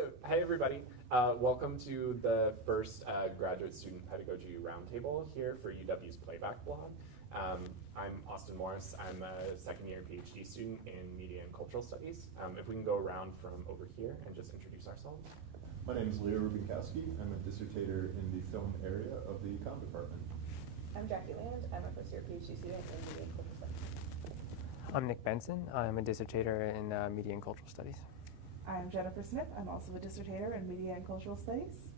So, hey everybody, welcome to the first graduate student pedagogy roundtable here for UW's Playback blog. I'm Austin Morris. I'm a second year PhD student in media and cultural studies. If we can go around from over here and just introduce ourselves. My name is Leo Rubinkowski. I'm a dissertator in the film area of the comm department. I'm Jackie Land. I'm a first year PhD student in media and cultural studies. I'm Nick Benson. I'm a dissertator in media and cultural studies. I'm Jennifer Smith. I'm also a dissertator in media and cultural studies.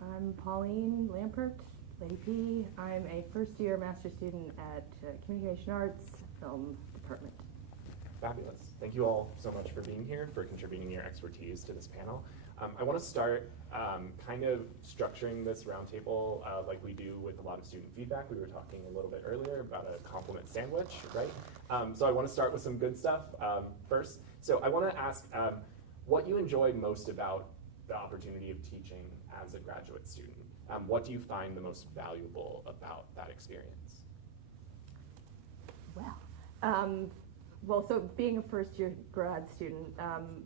I'm Pauline Lampert, Lady P. I'm a first-year master's student at Communication Arts Film Department. Fabulous. Thank you all so much for being here, for contributing your expertise to this panel. I want to start kind of structuring this roundtable like we do with a lot of student feedback. We were talking a little bit earlier about a compliment sandwich, right? So I want to start with some good stuff first. So I want to ask what you enjoy most about the opportunity of teaching as a graduate student. What do you find the most valuable about that experience? Well, so being a first-year grad student,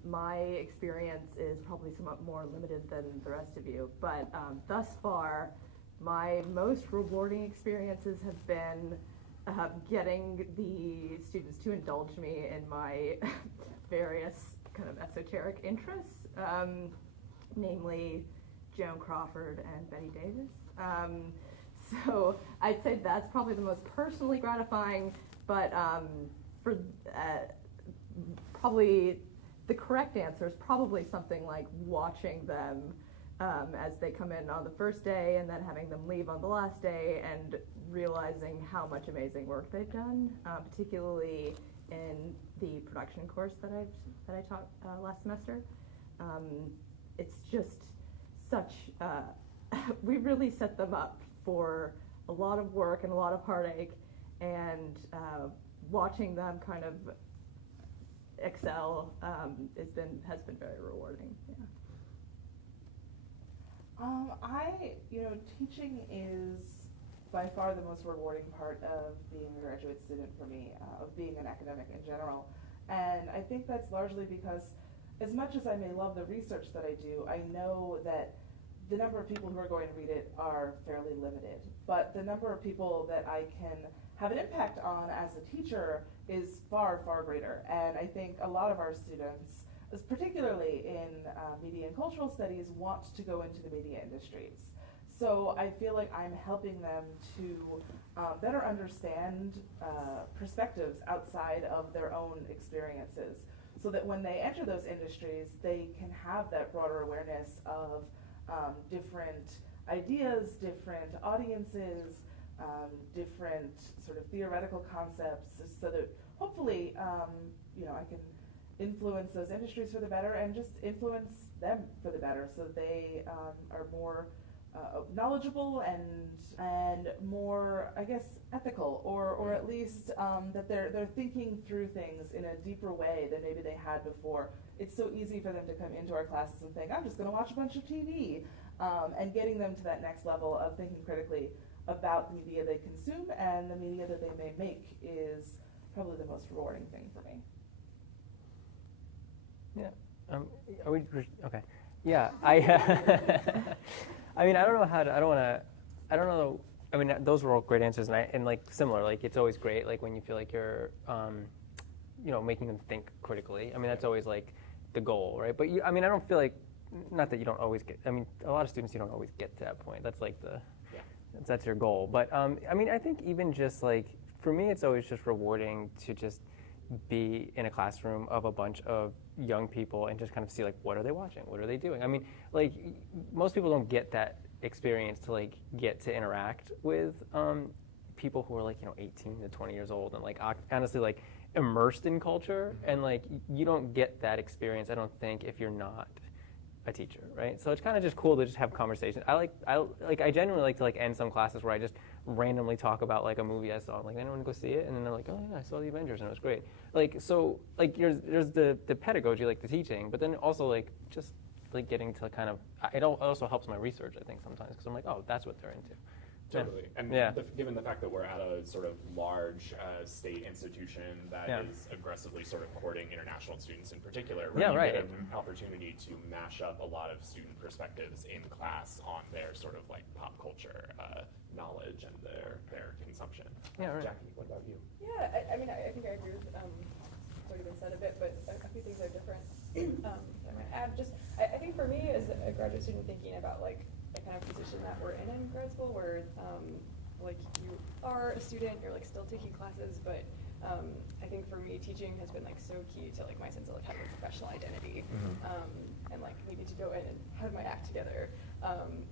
my experience is probably somewhat more limited than the rest of you, but thus far, my most rewarding experiences have been getting the students to indulge me in my various kind of esoteric interests, namely Joan Crawford and Betty Davis. So I'd say that's probably the most personally gratifying, but for probably the correct answer is probably something like watching them as they come in on the first day and then having them leave on the last day and realizing how much amazing work they've done, particularly in the production course that I taught last semester. It's just such, we really set them up for a lot of work and a lot of heartache, and watching them kind of excel has been very rewarding. Yeah. Teaching is by far the most rewarding part of being a graduate student for me, of being an academic in general. And I think that's largely because as much as I may love the research that I do, I know that the number of people who are going to read it are fairly limited. But the number of people that I can have an impact on as a teacher is far, far greater. And I think a lot of our students, particularly in media and cultural studies, want to go into the media industries. So I feel like I'm helping them to better understand perspectives outside of their own experiences, so that when they enter those industries, they can have that broader awareness of different ideas, different audiences, different sort of theoretical concepts, so that hopefully I can influence those industries for the better and just influence them for the better, so they are more knowledgeable and more, I guess, ethical, or at least that they're thinking through things in a deeper way than maybe they had before. It's so easy for them to come into our classes and think, I'm just going to watch a bunch of TV, and getting them to that next level of thinking critically about the media they consume and the media that they may make is probably the most rewarding thing for me. Yeah. Are we okay? Yeah. I mean, I don't know. I mean, those were all great answers, and like similar. Like, it's always great, like when you feel like you're, making them think critically. I mean, that's always like the goal, right? But I mean, I don't feel like, not that you don't always get. I mean, a lot of students, you don't always get to that point. That's like that's your goal. But I mean, I think even just like for me, it's always just rewarding to just be in a classroom of a bunch of young people and just kind of see like, what are they watching? What are they doing? I mean, like most people don't get that experience to like get to interact with people who are like 18 to 20 years old and like honestly like immersed in culture, and like you don't get that experience, I don't think, if you're not a teacher, right? So it's kind of just cool to just have conversations. I genuinely like to like end some classes where I just randomly talk about like a movie I saw. I'm like, anyone go see it? And then they're like, oh yeah, I saw the Avengers and it was great. Like, so like there's the pedagogy, like the teaching, but then also like just like getting to kind of, it also helps my research, I think, sometimes, because I'm like, oh, that's what they're into. Totally. And Yeah. given the fact that we're at a sort of large state institution that Yeah. is aggressively sort of courting international students in particular, Yeah, you right. get an opportunity to mash up a lot of student perspectives in class on their sort of like pop culture knowledge and their consumption. Yeah, right. Jackie, what about you? Yeah, I mean, I think I agree with what's already been said a bit, but a few things are different. I might add just, I think for me as a graduate student thinking about like the kind of position that we're in grad school where like you are a student, you're like still taking classes, but I think for me teaching has been like so key to like my sense of like having a professional identity and like needing to go in and have my act together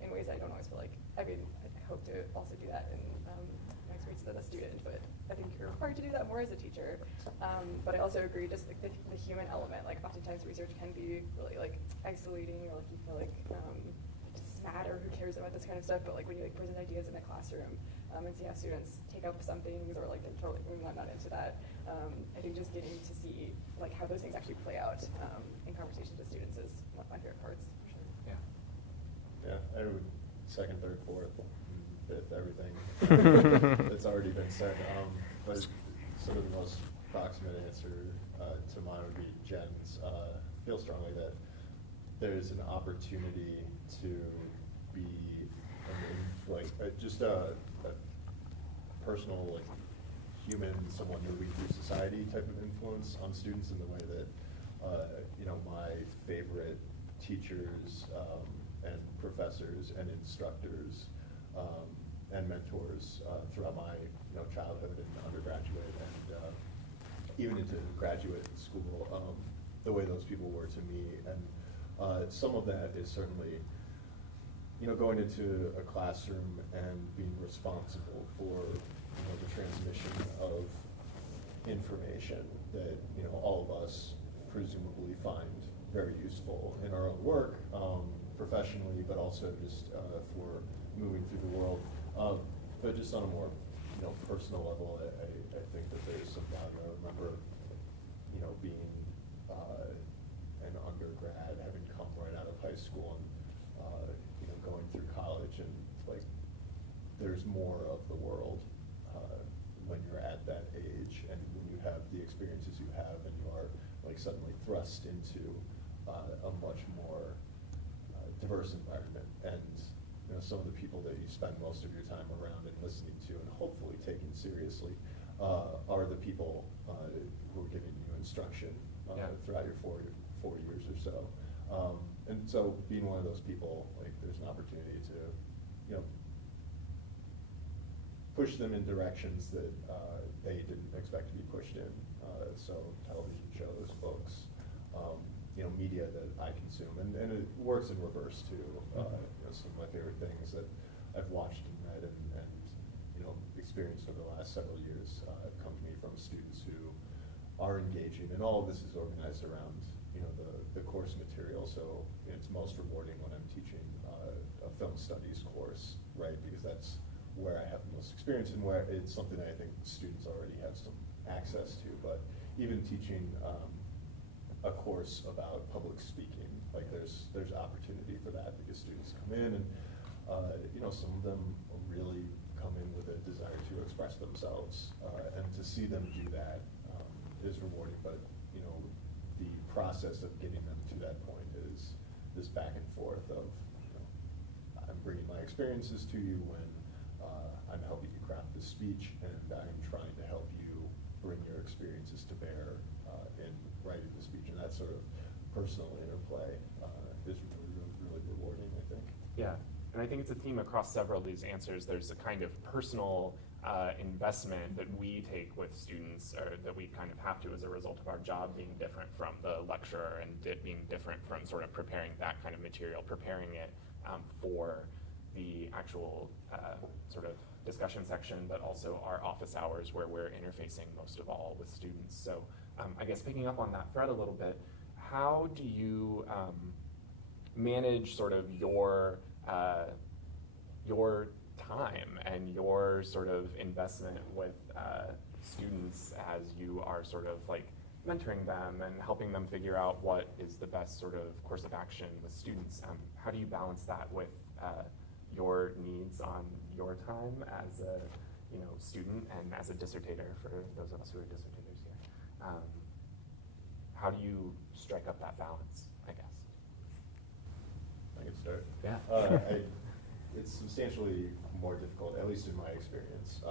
in ways I don't always feel like, I mean, I hope to also do that in my experiences as a student, but I think you're required to do that more as a teacher. But I also agree just like the human element, like oftentimes research can be really like isolating or like you feel like it doesn't matter, who cares about this kind of stuff, but like when you like present ideas in a classroom and see how students take up some things or like they're totally, I'm not into that. I think just getting to see like how those things actually play out in conversations with students is one of my favorite parts, for sure. Yeah. Yeah, I would second, third, fourth, fifth, everything that's already been said. But sort of the most proximate answer to mine would be Jen's. Feel strongly that there's an opportunity to be just a personal, like human, someone moving through society type of influence on students in the way that my favorite teachers and professors and instructors and mentors throughout my childhood and undergraduate and even into graduate school, the way those people were to me. And some of that is certainly going into a classroom and being responsible for the transmission of information that all of us presumably find very useful in our own work, professionally, but also just for moving through the world. But just on a more personal level, I think that there's some value. I remember being an undergrad, having come right out of high school and going through college, and like there's more of the world when you're at that age and when you have the experiences you have and you are like suddenly thrust into a much more diverse environment, and some of the people that you spend most of your time around and listening to and hopefully taking seriously are the people who are giving you instruction throughout your four years or so. And so being one of those people, like there's an opportunity to push them in directions that they didn't expect to be pushed in. So television shows, books, media that I consume, and it works in reverse too. Some of my favorite things that I've watched and read and experienced over the last several years have come to me from students who are engaging, and all of this is organized around the course material. So it's most rewarding when I'm teaching a film studies course, right? Because that's where I have the most experience and where it's something that I think students already have some access to. But even teaching a course about public speaking, like there's opportunity for that because students come in and some of them really come in with a desire to express themselves, and to see them do that is rewarding. But the process of getting them to that point is this back and forth of I'm bringing my experiences to you when I'm helping you craft the speech, and I'm trying to help you bring your experiences to bear in writing the speech, and that sort of personal interplay is really rewarding, I think. Yeah, and I think it's a theme across several of these answers. There's a kind of personal investment that we take with students, or that we kind of have to as a result of our job being different from the lecturer, and it being different from sort of preparing that kind of material, preparing it for the actual sort of discussion section, but also our office hours where we're interfacing most of all with students. So I guess picking up on that thread a little bit, how do you manage sort of your time and your sort of investment with students as you are sort of like mentoring them and helping them figure out what is the best sort of course of action with students? How do you balance that with your needs on your time as a student and as a dissertator for those of us who are dissertators here. How do you strike up that balance, I guess? I can start. Yeah. It's substantially more difficult, at least in my experience,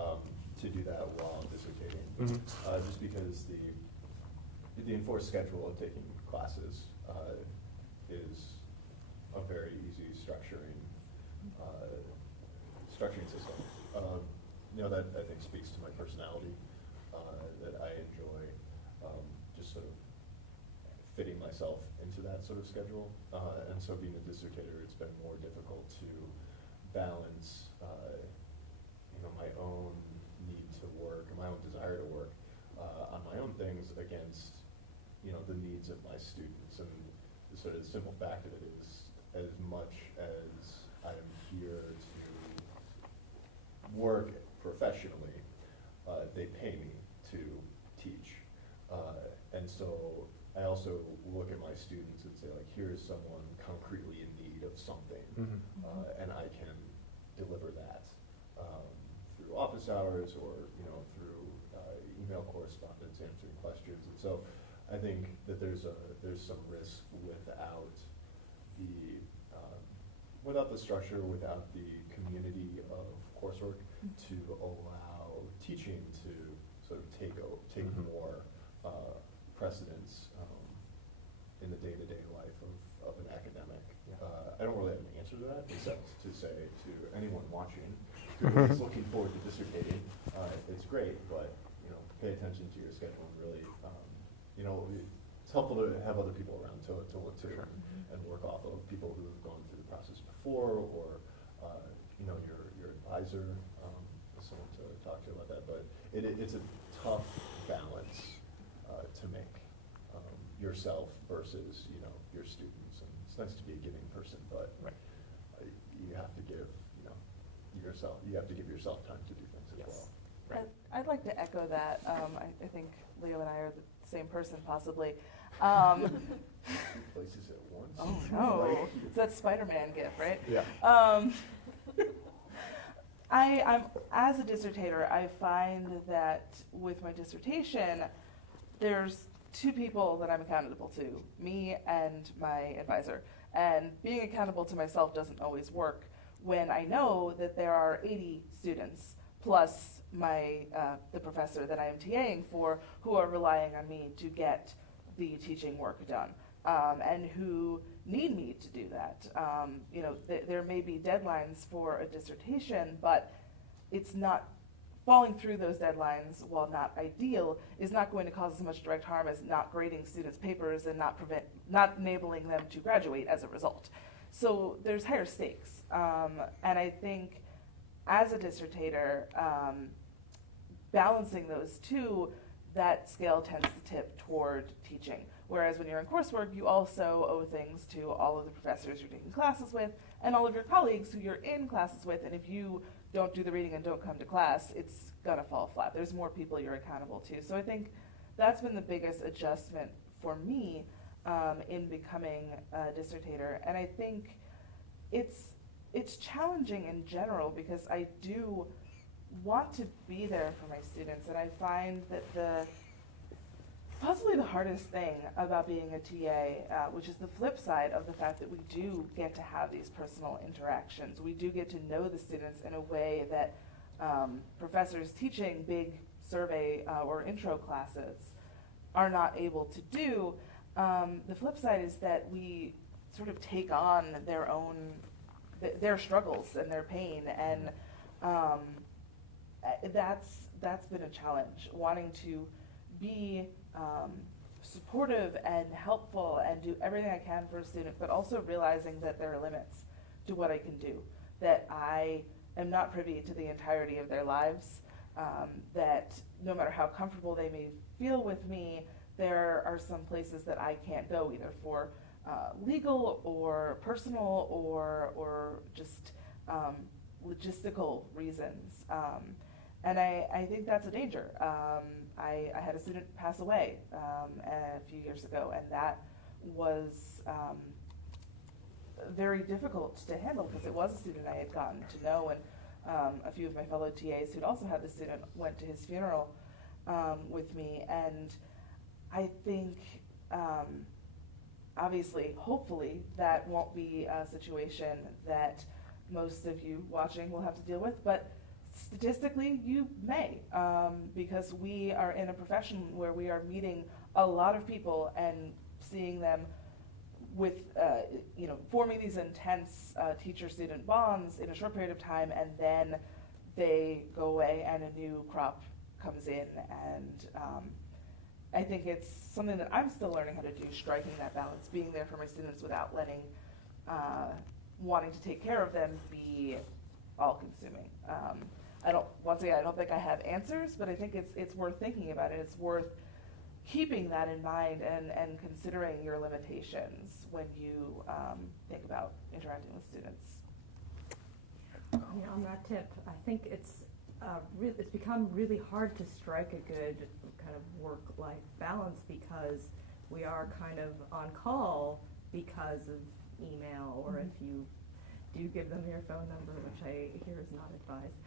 to do that while dissertating. Just because the enforced schedule of taking classes is a very easy structuring system. That I think speaks to my personality, that I enjoy just sort of fitting myself into that sort of schedule. And so being a dissertator, it's been more difficult to balance my own need to work, my own desire to work on my own things against the needs of my students. And the sort of simple fact of it is, as much as I'm here to work professionally, they pay me to teach. And so I also look at my students and say, like, here's someone concretely in need of something, and I can deliver that through office hours or through email correspondence, answering questions. And so I think that there's some risk without the structure, without the community of coursework to allow teaching to sort of take more precedence in the day-to-day life of an academic. I don't really have an answer to that, except to say to anyone watching who is looking forward to dissertating, it's great, but pay attention to your schedule and really, it's helpful to have other people around to look to and work off of, people who have gone through the process before, or your advisor, someone to talk to about that. But it's a tough balance to make, yourself versus your students. And it's nice to be a giving person, but you have to give yourself time to do things as well. Right. I'd like to echo that. I think Leo and I are the same person, possibly. Places at once. Oh no, it's that Spider-Man gif, right? Yeah. I'm as a dissertator, I find that with my dissertation, there's two people that I'm accountable to, me and my advisor. And being accountable to myself doesn't always work when I know that there are 80 students plus the professor that I am TAing for, who are relying on me to get the teaching work done, and who need me to do that. There may be deadlines for a dissertation, but it's not falling through those deadlines, while not ideal, is not going to cause as much direct harm as not grading students' papers and not enabling them to graduate as a result. So there's higher stakes, and I think as a dissertator, balancing those two, that scale tends to tip toward teaching. Whereas when you're in coursework, you also owe things to all of the professors you're taking classes with and all of your colleagues who you're in classes with, and if you don't do the reading and don't come to class, it's gonna fall flat. There's more people you're accountable to. So I think that's been the biggest adjustment for me in becoming a dissertator. And I think it's challenging in general, because I do want to be there for my students, and I find that possibly the hardest thing about being a TA, which is the flip side of the fact that we do get to have these personal interactions. We do get to know the students in a way that professors teaching big survey or intro classes are not able to do. The flip side is that we sort of take on their struggles and their pain, and that's been a challenge, wanting to be supportive and helpful and do everything I can for a student, but also realizing that there are limits to what I can do, that I am not privy to the entirety of their lives, that no matter how comfortable they may feel with me, there are some places that I can't go, either for legal or personal or just logistical reasons. And I think that's a danger. I had a student pass away a few years ago, and that was very difficult to handle because it was a student I had gotten to know, and a few of my fellow TAs who'd also had the student went to his funeral with me, and I think obviously, hopefully, that won't be a situation that most of you watching will have to deal with, but statistically you may, because we are in a profession where we are meeting a lot of people and seeing them with, forming these intense teacher-student bonds in a short period of time, and then they go away and a new crop comes in, and I think it's something that I'm still learning how to do, striking that balance, being there for my students without letting wanting to take care of them be all-consuming. I don't think I have answers, but I think it's worth thinking about it. It's worth keeping that in mind and considering your limitations when you think about interacting with students. On that tip, I think it's become really hard to strike a good kind of work-life balance because we are kind of on call because of email, or if you do give them your phone number, which I hear is not advised.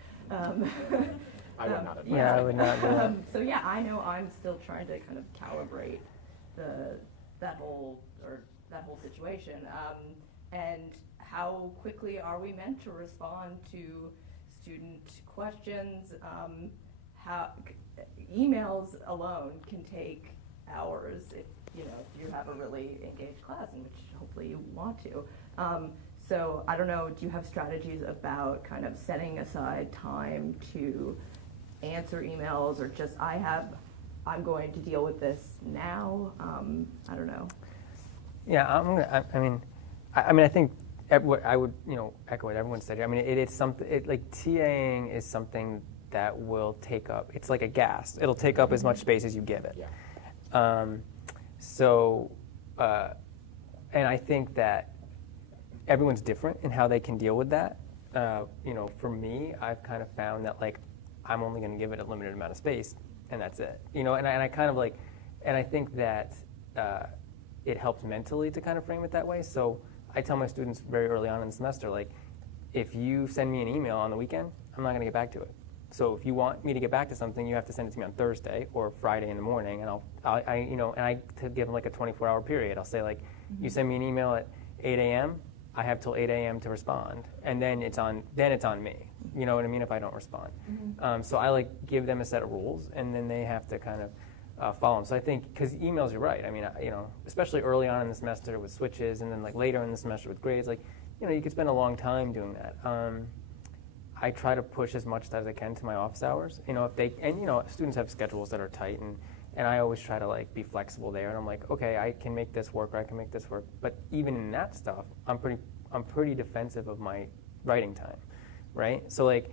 I would not advise. Yeah, I would not do that. So yeah, I know I'm still trying to kind of calibrate that whole situation, and how quickly are we meant to respond to student questions? How emails alone can take hours if you have a really engaged class, in which hopefully you want to. So I don't know, do you have strategies about kind of setting aside time to answer emails, or just I'm going to deal with this now? I don't know. Yeah, I think I would echo what everyone said here. I mean, it is something. Like TAing is something that will take up. It's like a gas. It'll take up as much space as you give it. Yeah. And I think that everyone's different in how they can deal with that. For me, I've kind of found that like I'm only going to give it a limited amount of space, and that's it. And I kind of like, and I think that it helps mentally to kind of frame it that way. So I tell my students very early on in the semester, like, if you send me an email on the weekend, I'm not going to get back to it. So if you want me to get back to something, you have to send it to me on Thursday or Friday in the morning, and I give them like a 24-hour period. I'll say like, you send me an email at 8 a.m., I have till 8 a.m. to respond, and then it's on me. You know what I mean? If I don't respond, so I like give them a set of rules, and then they have to kind of follow them. So I think because emails, you're right. I mean, especially early on in the semester with switches, and then like later in the semester with grades, like you could spend a long time doing that. I try to push as much as I can to my office hours. If students have schedules that are tight, and I always try to like be flexible there. And I'm like, okay, I can make this work, or I can make this work. But even in that stuff, I'm pretty defensive of my writing time, right? So like,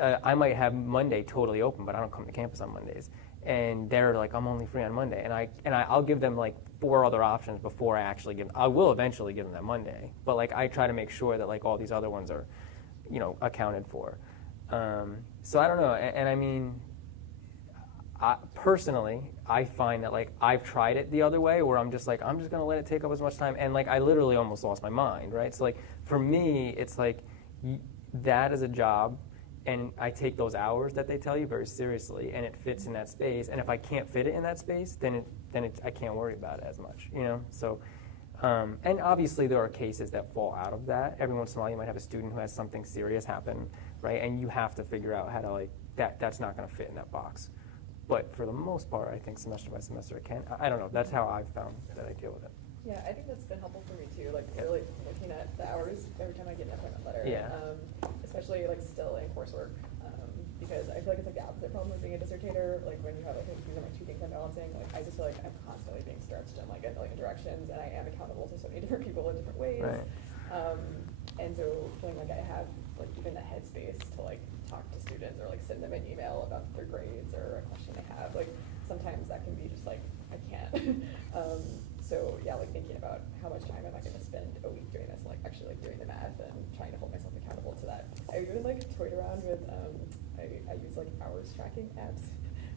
I might have Monday totally open, but I don't come to campus on Mondays. And they're like, I'm only free on Monday, and I'll give them like 4 other options before I actually give. I will eventually give them that Monday, but like I try to make sure that like all these other ones are, accounted for. So I don't know, and I mean, personally, I find that like I've tried it the other way, where I'm just going to let it take up as much time, and like I literally almost lost my mind, right? So like for me, it's like that is a job. And I take those hours that they tell you very seriously, and it fits in that space. And if I can't fit it in that space, then I can't worry about it as much, So, and obviously there are cases that fall out of that. Every once in a while, you might have a student who has something serious happen, right? And you have to figure out how to like that's not going to fit in that box. But for the most part, I think semester by semester it can. I don't know. That's how I've found that I deal with it. Yeah, I think that's been helpful for me too, like really looking at the hours every time I get an appointment letter. Yeah. Especially like still in coursework, because I feel like it's like the opposite problem with being a dissertator. Like when you have like these are my 2 things I'm balancing, like I just feel like I'm constantly being stretched in like a million directions, and I am accountable to so many different people in different ways. Right. And so feeling like I have like even the headspace to like talk to students or like send them an email about their grades or a question they have, like sometimes that can be just like I can't. So yeah, like thinking about how much time am I going to spend a week doing this, like actually like doing the math and trying to hold myself accountable to that. I even like toyed around with I use like hours tracking apps,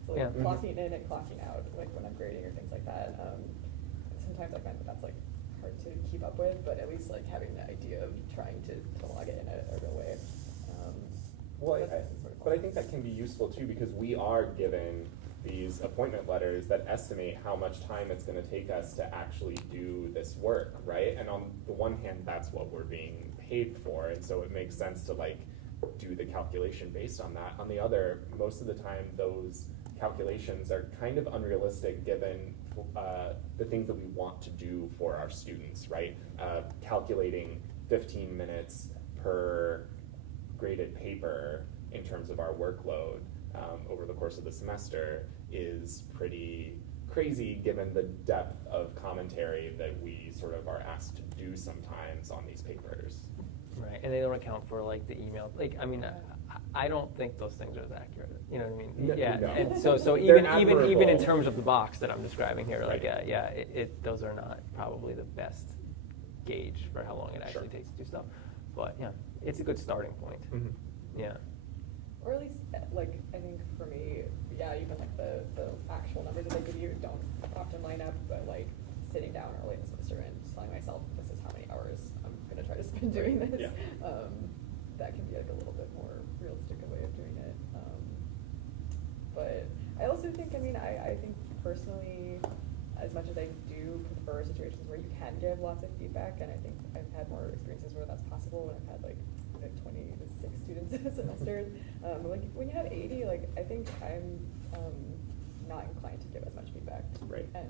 so like clocking in and clocking out, like when I'm grading or things like that. Sometimes I find that that's like hard to keep up with, but at least like having the idea of trying to log it in a real way. Well, That's sort of but I think that can be useful too, because we are given these appointment letters that estimate how much time it's going to take us to actually do this work, right? And on the one hand, that's what we're being paid for, and so it makes sense to like do the calculation based on that. On the other, most of the time, those calculations are kind of unrealistic given the things that we want to do for our students, right? Calculating 15 minutes per graded paper in terms of our workload over the course of the semester is pretty crazy given the depth of commentary that we sort of are asked to do sometimes on these papers. Right, and they don't account for like the email. Like, I mean, I don't think those things are as accurate. You know what I mean? No, yeah, no. and so They're even in admirable. terms of the box that I'm describing here, like Right. those are not probably the best gauge for how long it actually Sure. takes to do stuff. But yeah, it's a good starting point. Mhm. Yeah. Or at least, like, I think for me, yeah, even like the actual numbers that they give you don't often line up, but like sitting down early in the semester and just telling myself, this is how many hours I'm gonna try to spend doing this. Yeah. That can be like a little bit more realistic a way of doing it. But I also think, I mean, I think personally, as much as I do prefer situations where you can give lots of feedback, and I think I've had more experiences where that's possible when I've had like 26 students in a semester. Like when you have 80, like I think I'm not inclined to give as much feedback. Right. And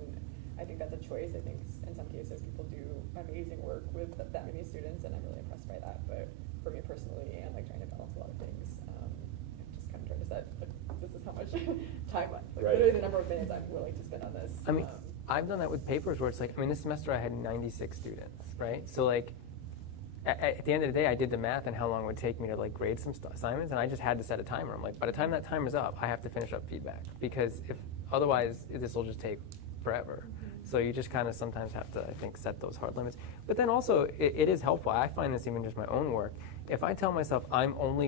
I think that's a choice. I think in some cases people do amazing work with that many students, and I'm really impressed by that. But for me personally, and like trying to balance a lot of things, I'm just kind of trying to set like, this is how much time, like Right. literally the number of minutes I'm willing to spend on this. I mean, I've done that with papers where it's like, I mean, this semester I had 96 students, right? So like, at the end of the day, I did the math and how long it would take me to like grade some assignments, and I just had to set a timer. I'm like, by the time that timer's up, I have to finish up feedback, because if otherwise this will just take forever. So you just kind of sometimes have to, I think, set those hard limits. But then also, it is helpful. I find this even just my own work. If I tell myself I'm only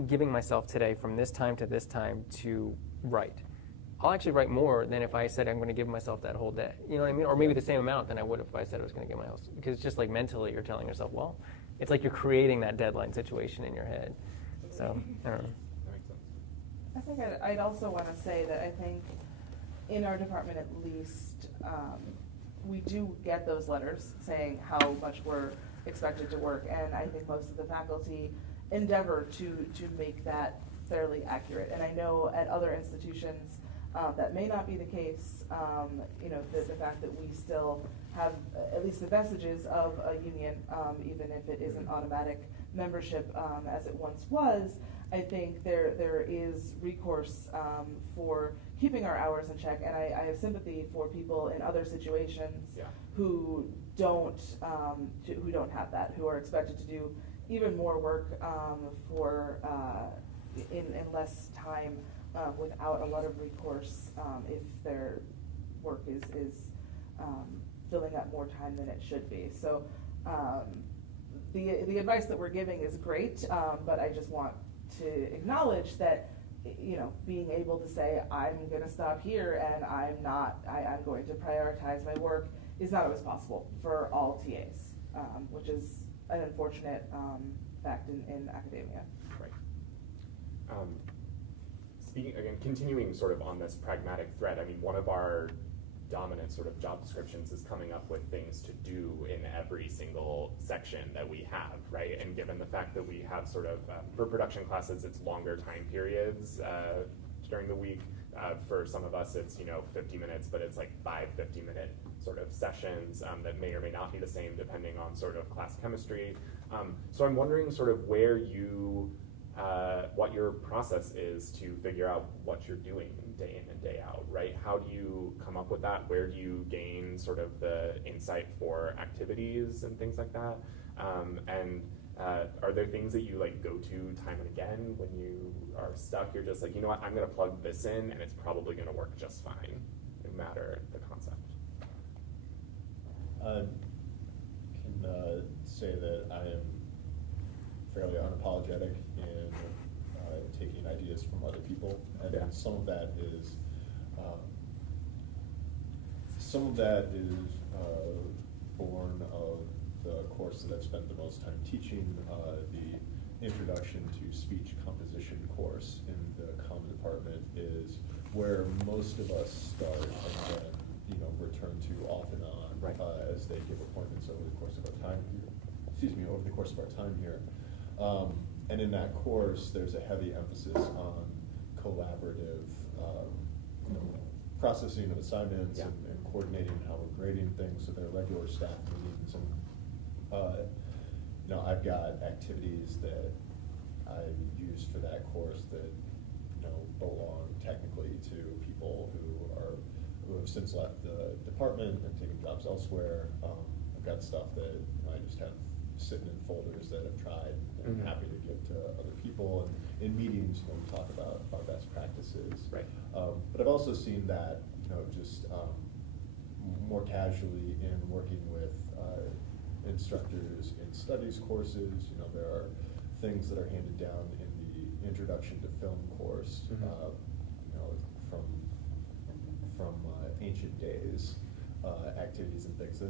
giving myself today from this time to this time to write, I'll actually write more than if I said I'm going to give myself that whole day. You know what I mean? Or maybe the same amount than I would if I said I was going to give myself. Because it's just like mentally you're telling yourself, well, it's like you're creating that deadline situation in your head. So, I don't know. That makes sense. I think I'd also want to say that I think in our department at least, we do get those letters saying how much we're expected to work, and I think most of the faculty endeavor to make that fairly accurate. And I know at other institutions that may not be the case. You know, the fact that we still have at least the vestiges of a union, even if it isn't automatic membership as it once was, I think there is recourse for keeping our hours in check, and I have sympathy for people in other situations Yeah. who don't have that, who are expected to do even more work for in less time without a lot of recourse if their work is filling up more time than it should be. So the advice that we're giving is great, but I just want to acknowledge that, you know, being able to say I'm going to stop here and I'm going to prioritize my work is not always possible for all TAs, which is an unfortunate fact in academia. Right. Speaking again, continuing sort of on this pragmatic thread, I mean, one of our dominant sort of job descriptions is coming up with things to do in every single section that we have, right? And given the fact that we have sort of, for production classes, it's longer time periods during the week. For some of us, it's, 50 minutes, but it's like 5 50-minute sort of sessions that may or may not be the same depending on sort of class chemistry. So I'm wondering sort of where you, what your process is to figure out what you're doing day in and day out, right? How do you come up with that? Where do you gain sort of the insight for activities and things like that? And are there things that you like go to time and again when you are stuck? You're just like, you know what, I'm gonna plug this in and it's probably gonna work just fine, no matter the concept. Can say that I am fairly unapologetic in taking ideas from other people, and Yeah. some of that is born of the course that I've spent the most time teaching, the Introduction to Speech Composition course in the Common Department is where most of us start and then, return to off and on Right. As they give appointments over the course of our time here. Over the course of our time here. And in that course, there's a heavy emphasis on collaborative processing of assignments Yeah. and coordinating how we're grading things. So there are regular staff meetings, and I've got activities that I use for that course that belong technically to people who have since left the department and taken jobs elsewhere. I've got stuff that I just have sitting in folders that I've tried and Mhm. happy to give to other people. And in meetings, we talk about our best practices. Right. But I've also seen that, just more casually in working with instructors in studies courses. There are things that are handed down in the Introduction to Film course, Mhm. From ancient days, activities and things that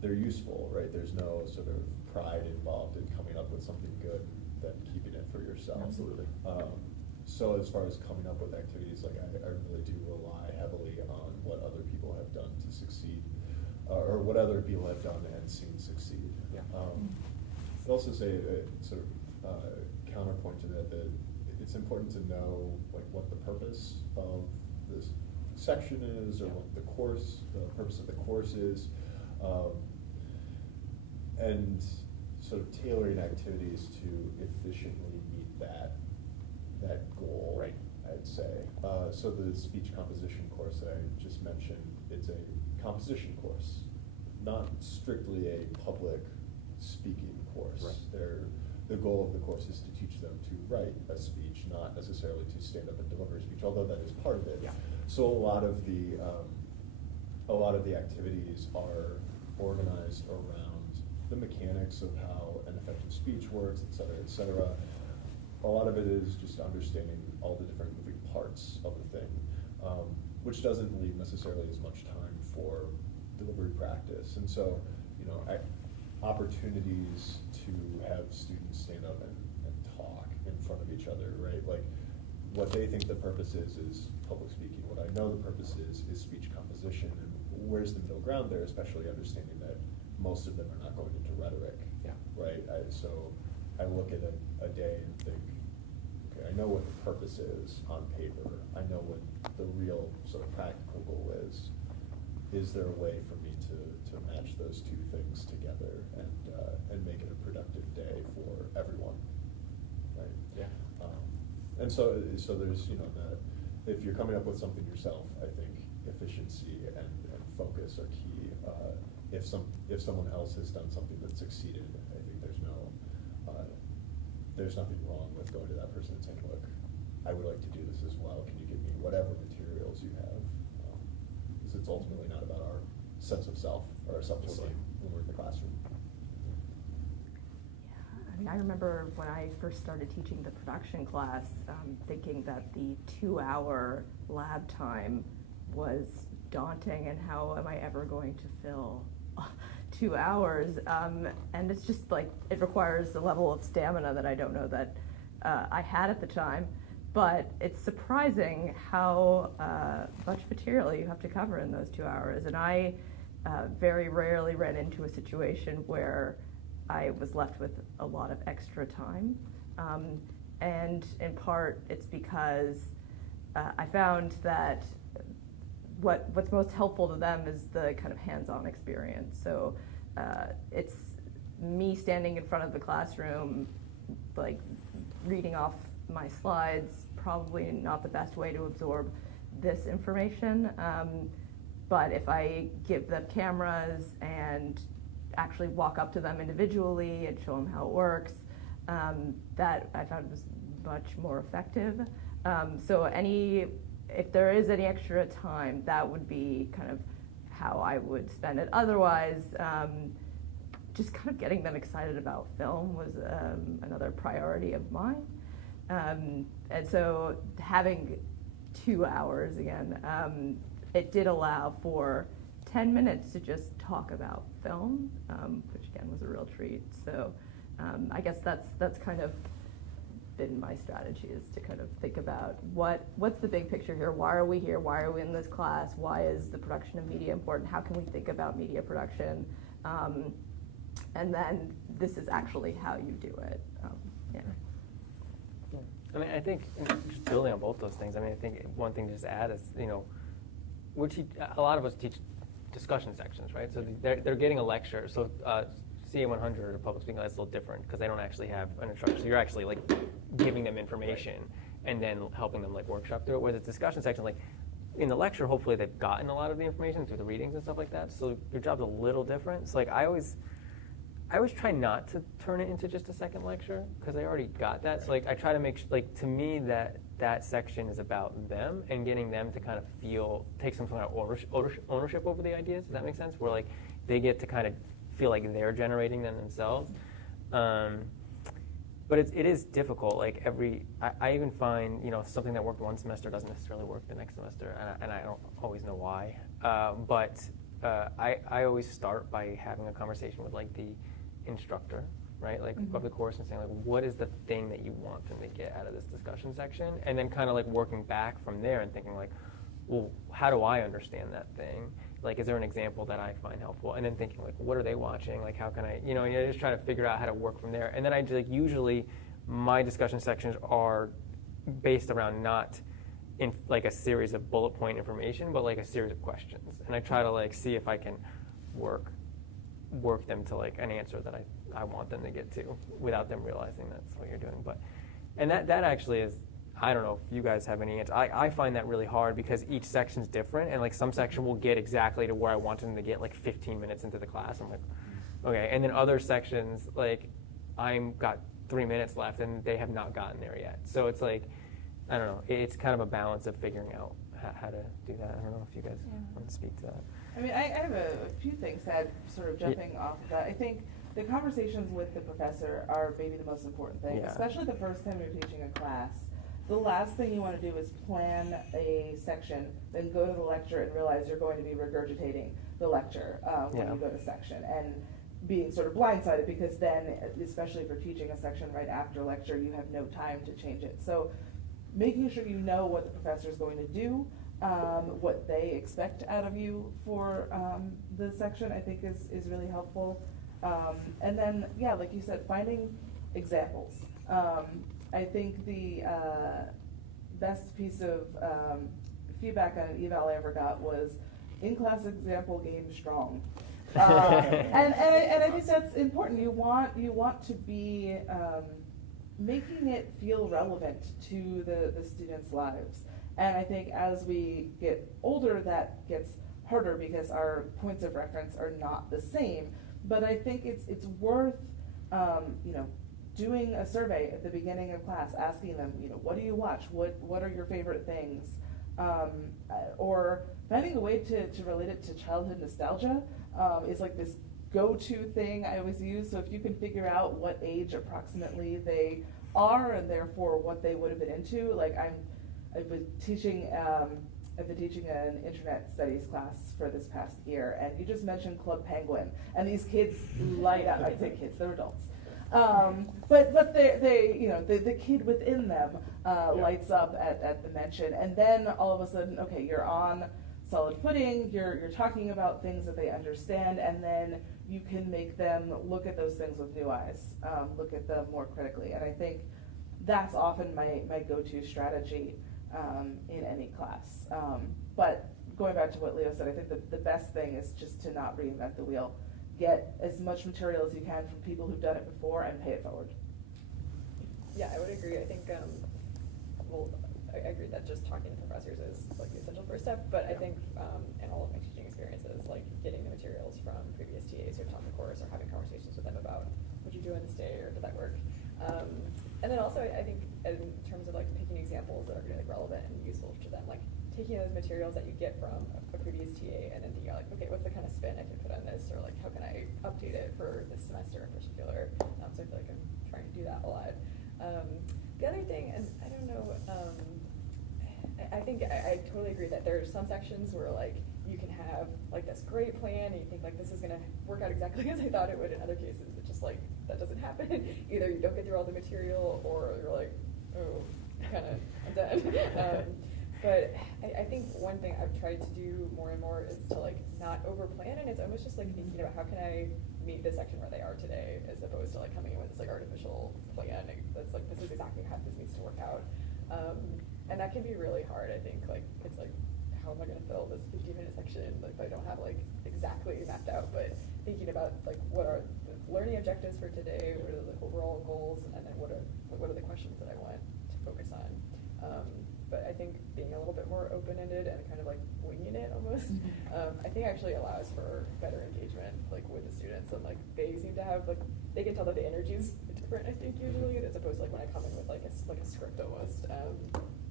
they're useful, right? There's no sort of pride involved in coming up with something good than keeping it for yourself. Absolutely. So as far as coming up with activities, like I really do rely heavily on what other people have done to succeed, or what other people have done and seen succeed. Yeah. I'd also say, sort of counterpoint to that, that it's important to know what the purpose of this section is, or Yeah. what the purpose of the course is, and sort of tailoring activities to efficiently meet that goal. Right. I'd say. So the speech composition course that I just mentioned, it's a composition course, not strictly a public speaking course. Right. The goal of the course is to teach them to write a speech, not necessarily to stand up and deliver a speech, although that is part of it. Yeah. So a lot of the activities are organized around the mechanics of how an effective speech works, et cetera, et cetera. A lot of it is just understanding all the different moving parts of the thing, which doesn't leave necessarily as much time for delivery practice. And so, opportunities to have students stand up and talk in front of each other, right? Like, what they think the purpose is public speaking. What I know the purpose is speech composition. And where's the middle ground there, especially understanding that most of them are not going into rhetoric, Yeah. right? So I look at a day and think, okay, I know what the purpose is on paper. I know what the real sort of practical goal is. Is there a way for me to match those two things together and make it a productive day for everyone, right? Yeah. And so there's, that if you're coming up with something yourself, I think efficiency and focus are key. If someone else has done something that succeeded, I think there's nothing wrong with going to that person and saying, look, I would like to do this as well. Can you give me whatever materials you have? Because it's ultimately not about our sense of self or our self-esteem when we're in the classroom. I remember when I first started teaching the production class, thinking that the 2-hour lab time was daunting, and how am I ever going to fill 2 hours? And it's just like, it requires a level of stamina that I don't know that I had at the time. But it's surprising how much material you have to cover in those 2 hours. And I very rarely ran into a situation where I was left with a lot of extra time. And in part, it's because I found that what's most helpful to them is the kind of hands-on experience. So it's me standing in front of the classroom, like reading off my slides, probably not the best way to absorb this information. But if I give them cameras and actually walk up to them individually and show them how it works, that I found was much more effective. So if there is any extra time, that would be kind of how I would spend it. Otherwise, just kind of getting them excited about film was another priority of mine. And so having 2 hours again, it did allow for 10 minutes to just talk about film, which again was a real treat. So I guess that's kind of been my strategy, is to kind of think about what's the big picture here? Why are we here? Why are we in this class? Why is the production of media important? How can we think about media production? And then this is actually how you do it. Yeah. I mean, I think just building on both those things. I mean, I think one thing to just add is, a lot of us teach discussion sections, right? So they're getting a lecture. So CA 100 or public speaking is a little different because they don't actually have an instructor. So you're actually like giving them information and then helping them like workshop through it. Whereas the discussion section, like in the lecture, hopefully they've gotten a lot of the information through the readings and stuff like that. So your job's a little different. So like I always try not to turn it into just a second lecture because I already got that. So like I try to make to me that section is about them and getting them to kind of take some kind of ownership over the ideas. Does that make sense? Where like they get to kind of feel like they're generating them themselves. But it is difficult. Like I even find something that worked one semester doesn't necessarily work the next semester, and I don't always know why. But I always start by having a conversation with like the instructor, right? Like of the course, and saying like, what is the thing that you want them to get out of this discussion section, and then kind of like working back from there and thinking like, well, how do I understand that thing? Like, is there an example that I find helpful? And then thinking like, what are they watching? Like, how can I, and you're just trying to figure out how to work from there. And then usually my discussion sections are based around not in like a series of bullet point information, but like a series of questions. And I try to like see if I can work them to like an answer that I want them to get to without them realizing that's what you're doing. And that actually is, I don't know if you guys have any answer. I find that really hard because each section's different, and like some section will get exactly to where I want them to get like 15 minutes into the class. I'm like, okay. And then other sections, like I'm got 3 minutes left and they have not gotten there yet. So it's like, I don't know. It's kind of a balance of figuring out how to do that. I don't know if you guys want to speak to that. I mean, I have a few things that sort of jumping off of that. I think the conversations with the professor are maybe the most important thing, especially the first time you're teaching a class. The last thing you want to do is plan a section, then go to the lecture and realize you're going to be regurgitating the lecture when you go to section, and being sort of blindsided because then, especially if you're teaching a section right after lecture, you have no time to change it. So making sure you know what the professor is going to do, what they expect out of you for the section, I think is really helpful. And then, like you said, finding examples. I think the best piece of feedback on an eval I ever got was in-class example game strong. And I think that's important. You want to be making it feel relevant to the students' lives. And I think as we get older, that gets harder because our points of reference are not the same. But I think it's worth doing a survey at the beginning of class, asking them, what do you watch? What are your favorite things? Or finding a way to relate it to childhood nostalgia is like this go-to thing I always use. So if you can figure out what age approximately they are and therefore what they would have been into, like I've been teaching an internet studies class for this past year, and you just mentioned Club Penguin, and these kids light up. I'd say kids, they're adults. But the kid within them lights up at the mention, and then all of a sudden, okay, you're on solid footing, you're talking about things that they understand, and then you can make them look at those things with new eyes, look at them more critically. And I think that's often my go-to strategy in any class. But going back to what Leo said, I think the best thing is just to not reinvent the wheel. Get as much material as you can from people who've done it before and pay it forward. Yeah, I would agree. I think, I agree that just talking to professors is like the essential first step, but I think in all of my teaching experiences, like getting the materials from previous TAs who taught the course or having conversations with them about what you do on this day or did that work. And then also I think in terms of like picking examples that are really relevant and useful to them, like taking those materials that you get from a previous TA and then thinking like, okay, what's the kind of spin I can put on this, or like how can I update it for this semester in particular? So I feel like I'm trying to do that a lot. The other thing, and I don't know, I think I totally agree that there are some sections where like you can have like this great plan and you think like this is gonna work out exactly as I thought it would. In other cases, it's just like that doesn't happen. Either you don't get through all the material, or you're like, oh, I'm done. But I think one thing I've tried to do more and more is to like not over plan, and it's almost just like thinking about how can I meet the section where they are today, as opposed to like coming in with this like artificial plan that's like this is exactly how this needs to work out. And that can be really hard. I think like it's like, how am I going to fill this 15-minute section like if I don't have like exactly mapped out? But thinking about like what are the learning objectives for today, what are the overall goals, and then what are the questions that I want to focus on. But I think being a little bit more open-ended and kind of like winging it almost, I think actually allows for better engagement like with the students, and like they seem to have like they can tell that the energy is different. I think usually, as opposed to like when I come in with like a script almost.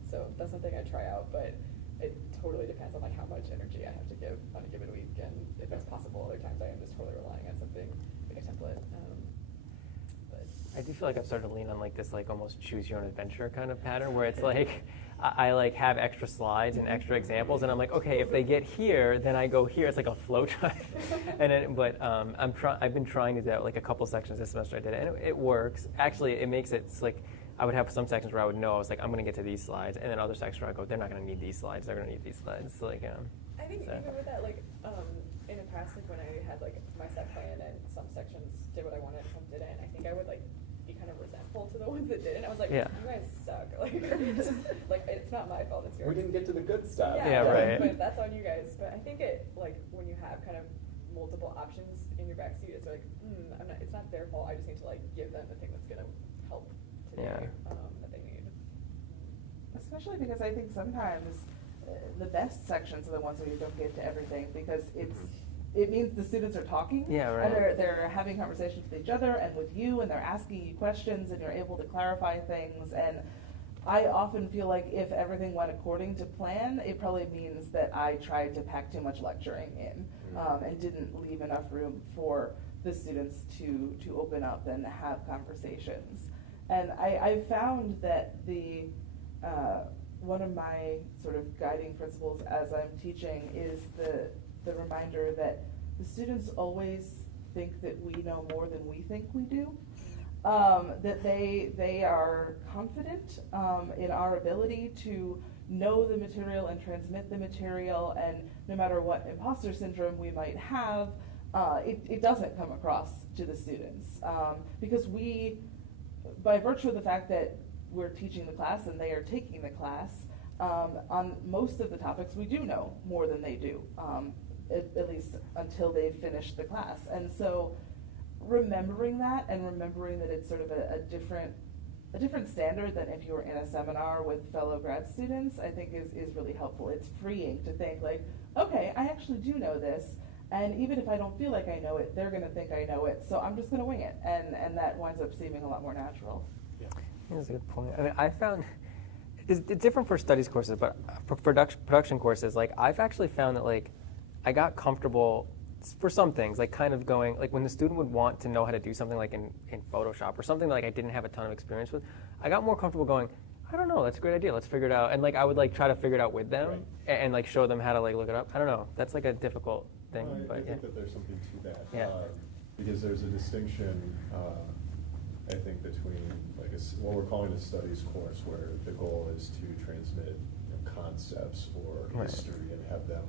So that's something I try out, but it totally depends on like how much energy I have to give on a given week, and if it's possible, other times I am just totally relying on something like a template. But I do feel like I've started to lean on like this like almost choose your own adventure kind of pattern, where it's like I like have extra slides and extra examples, and I'm like, okay, if they get here, then I go here. It's like a flow chart. I've been trying to do that like a couple sections this semester. I did it, and it works. Actually, it makes it like I would have some sections where I would know I was like, I'm going to get to these slides, and then other sections where I go, they're not going to need these slides. They're going to need these slides. So, like, I think so. even with that, like in the past, like when I had like my set plan and some sections did what I wanted, some didn't. I think I would like be kind of resentful to the ones that didn't. I was like, Yeah. you guys suck. Like it's not my fault. It's yours. We didn't get to the good stuff. Yeah, right. But that's on you guys. But I think it like when you have kind of multiple options in your backseat, it's like it's not their fault. I just need to like give them the thing that's gonna help today that they need. Especially because I think sometimes the best sections are the ones where you don't get to everything, because it means the students are talking. Yeah, right. And they're having conversations with each other and with you, and they're asking you questions, and you're able to clarify things. And I often feel like if everything went according to plan, it probably means that I tried to pack too much lecturing in, and didn't leave enough room for the students to open up and have conversations. And I've found that one of my sort of guiding principles as I'm teaching is the reminder that the students always think that we know more than we think we do. That they are confident in our ability to know the material and transmit the material, and no matter what imposter syndrome we might have, it doesn't come across to the students. Because we, by virtue of the fact that we're teaching the class and they are taking the class, on most of the topics we do know more than they do, at least until they've finished the class. And so remembering that, and remembering that it's sort of a different standard than if you were in a seminar with fellow grad students, I think is really helpful. It's freeing to think like, okay, I actually do know this, and even if I don't feel like I know it, they're gonna think I know it, so I'm just gonna wing it, and that winds up seeming a lot more natural. Yeah. That's a good point. I mean, I found it's different for studies courses, but for production courses, like I've actually found that like I got comfortable for some things, like kind of going, like when the student would want to know how to do something like in Photoshop or something that like I didn't have a ton of experience with, I got more comfortable going, I don't know, that's a great idea, let's figure it out. And like I would like try to figure it out with them, and like show them how to like look it up. I don't know, that's like a difficult thing. Well, but I think that there's something to that. Yeah. Because there's a distinction, I think, between like what we're calling a studies course, where the goal is to transmit concepts or Right. history and have them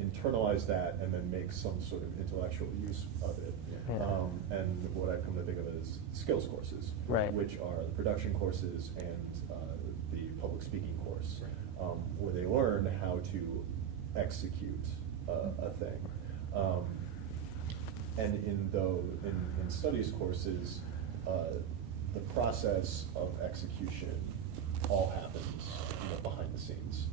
internalize that and then make some sort of intellectual use of it. Yeah. And what I've come to think of as skills courses, Right. which are the production courses and the public speaking course, where they learn how to execute a thing. And in studies courses, the process of execution all happens behind the scenes.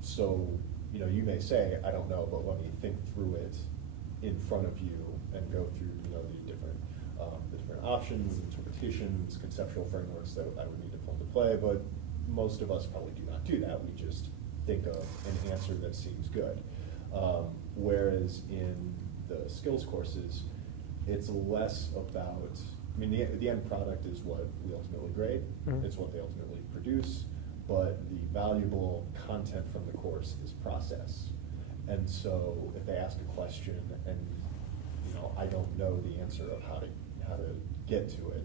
So you may say, I don't know, but let me think through it in front of you and go through the different options, interpretations, conceptual frameworks that I would need to pull into play. But most of us probably do not do that. We just think of an answer that seems good. Whereas in the skills courses, it's less about, the end product is what we ultimately grade. Mm-hmm. It's what they ultimately produce. but the valuable content from the course is process. And so if they ask a question and I don't know the answer of how to get to it,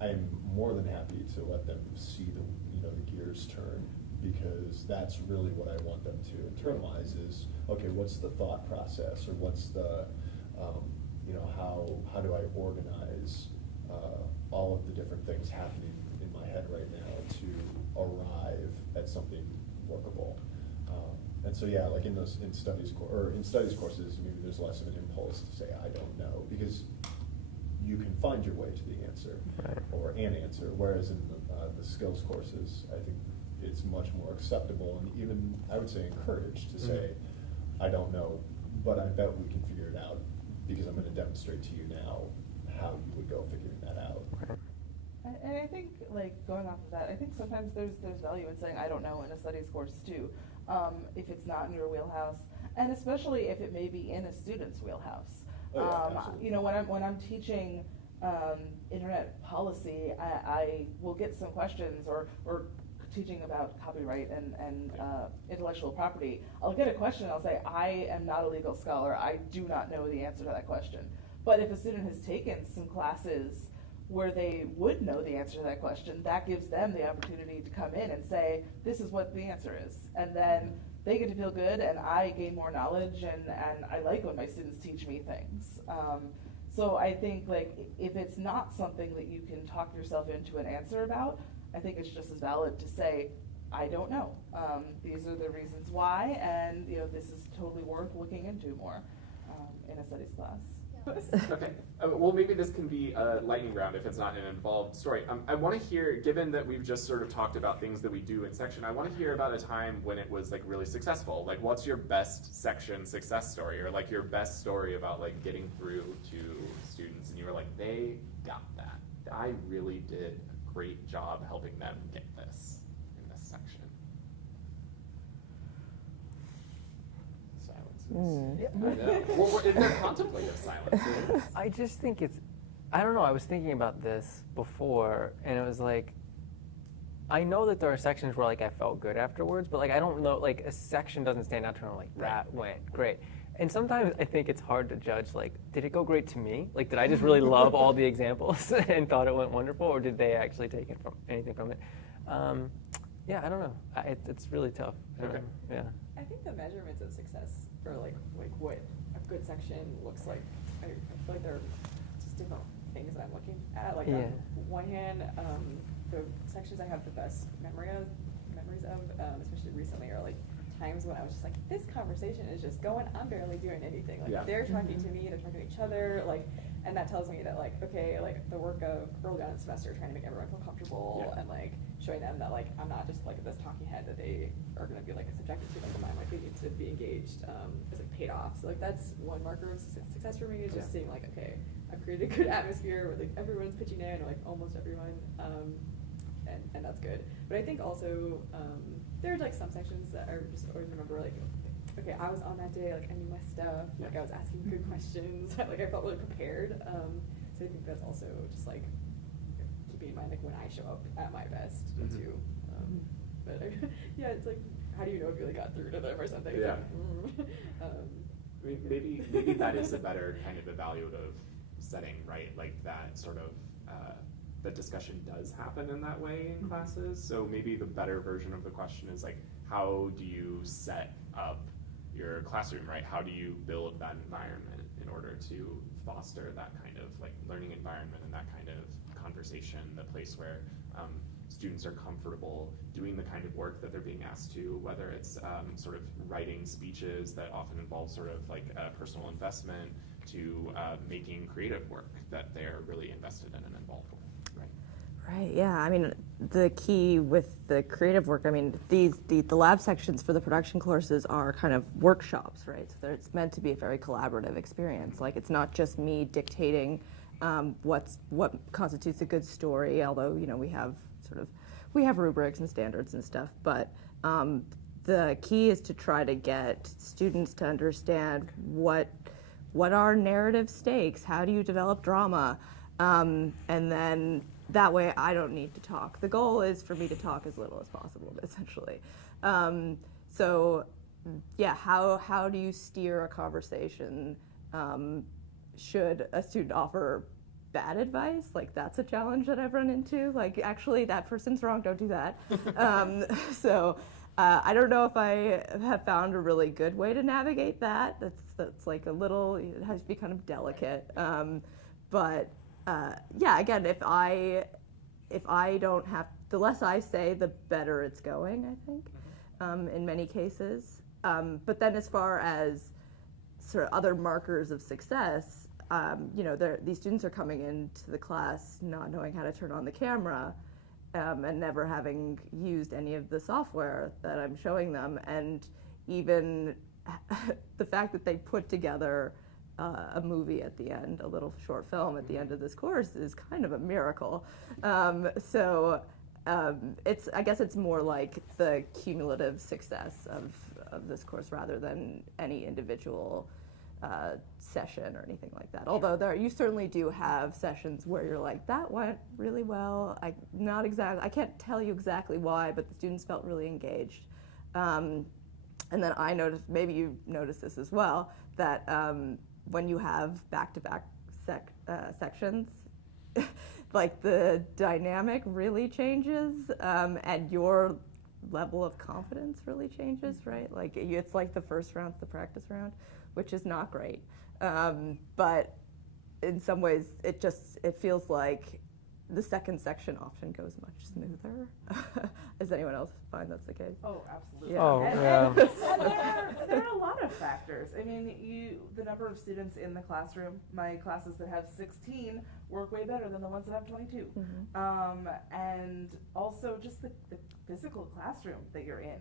I'm more than happy to let them see the gears turn, because that's really what I want them to internalize is, okay, what's the thought process, or what's the, how do I organize all of the different things happening in my head right now to arrive at something workable. And so yeah, like in studies courses, maybe there's less of an impulse to say I don't know, because you can find your way to the answer, right, or an answer. Whereas in the skills courses, I think it's much more acceptable and even, I would say, encouraged to say, I don't know, but I bet we can figure it out, because I'm going to demonstrate to you now how you would go figuring that out. right. And I think, like, going off of that, I think sometimes there's value in saying I don't know in a studies course too, if it's not in your wheelhouse, and especially if it may be in a student's wheelhouse. Oh, yeah, absolutely. When I'm teaching internet policy, I will get some questions, or teaching about copyright and intellectual property. I'll get a question and I'll say, I am not a legal scholar, I do not know the answer to that question. But if a student has taken some classes where they would know the answer to that question, that gives them the opportunity to come in and say, this is what the answer is. And then they get to feel good, and I gain more knowledge, and I like when my students teach me things. So I think, like, if it's not something that you can talk yourself into an answer about, I think it's just as valid to say, I don't know. These are the reasons why, and this is totally worth looking into more in a studies class. Okay, well, maybe this can be a lightning round if it's not an involved story. I want to hear, given that we've just sort of talked about things that we do in section, I want to hear about a time when it was like really successful. Like, what's your best section success story, or like your best story about like getting through to students and you were like, they got that. I really did a great job helping them get this in this section. Silences. I know. Well, we're in their contemplative silences. I just think I don't know, I was thinking about this before, and it was like, I know that there are sections where like I felt good afterwards, but like I don't know, like a section doesn't stand out to me like that went great. And sometimes I think it's hard to judge, like, did it go great to me? Like, did I just really love all the examples and thought it went wonderful, or did they actually take anything from it? Yeah, I don't know. It's really tough. Okay. Yeah. I think the measurements of success, or like what a good section looks like, I feel like there are just different things that I'm looking at. Like, on one hand, the sections I have the best memories of, especially recently, are like times when I was just like, this conversation is just going, I'm barely doing anything. Like, they're talking to me, they're talking to each other, like, and that tells me that, like, okay, like, the work of early on in the semester, trying to make everyone feel comfortable, and, like, showing them that, like, I'm not just, like, this talking head that they are going to be, like, subjected to, like, the mind might be to be engaged, is, like, paid off. So, like, that's one marker of success for me, is just seeing, like, okay, I've created a good atmosphere where, like, everyone's pitching in, or, like, almost everyone, and that's good. But I think also, there are, like, some sections that I just always remember, like, okay, I was on that day, like, I knew my stuff, like, I was asking good questions, like, I felt really prepared, so I think that's also just, like, keeping in mind, like, when I show up at my best, too, but, yeah, it's like, how do you know if you, like, got through to them or something? Yeah. Like, Maybe that is a better kind of evaluative setting, right? Like, that sort of, the discussion does happen in that way in classes, so maybe the better version of the question is, like, how do you set up your classroom, right? How do you build that environment in order to foster that kind of like learning environment and that kind of conversation, the place where students are comfortable doing the kind of work that they're being asked to, whether it's sort of writing speeches that often involve sort of like a personal investment, to making creative work that they're really invested in and involved with, right? Right, yeah. I mean, the key with the creative work, I mean, the lab sections for the production courses are kind of workshops, right? So it's meant to be a very collaborative experience. Like, it's not just me dictating what constitutes a good story, although, we have rubrics and standards and stuff, but the key is to try to get students to understand what are narrative stakes, how do you develop drama, and then that way I don't need to talk. The goal is for me to talk as little as possible, essentially. So yeah, how do you steer a conversation? Should a student offer bad advice? Like, that's a challenge that I've run into. Like, actually, that person's wrong, don't do that. I don't know if I have found a really good way to navigate that. That's like a little, it has to be kind of delicate. Yeah, again, if I don't have, the less I say, the better it's going, I think, in many cases. But then as far as sort of other markers of success, these students are coming into the class not knowing how to turn on the camera, and never having used any of the software that I'm showing them. And even the fact that they put together a movie at the end, a little short film at the end of this course, is kind of a miracle. I guess it's more like the cumulative success of this course rather than any individual session or anything like that. Although you certainly do have sessions where you're like, that went really well. I can't tell you exactly why, but the students felt really engaged. And then I noticed, maybe you noticed this as well, that when you have back-to-back sections, like the dynamic really changes, and your level of confidence really changes, right? Like, it's like the first round's the practice round, which is not great. But in some ways, it feels like the second section often goes much smoother. Does anyone else find that's the case? Oh, absolutely. Yeah. Oh, And yeah. there are a lot of factors. I mean, the number of students in the classroom, my classes that have 16 work way better than the ones that have 22. Mm-hmm. And also just the physical classroom that you're in.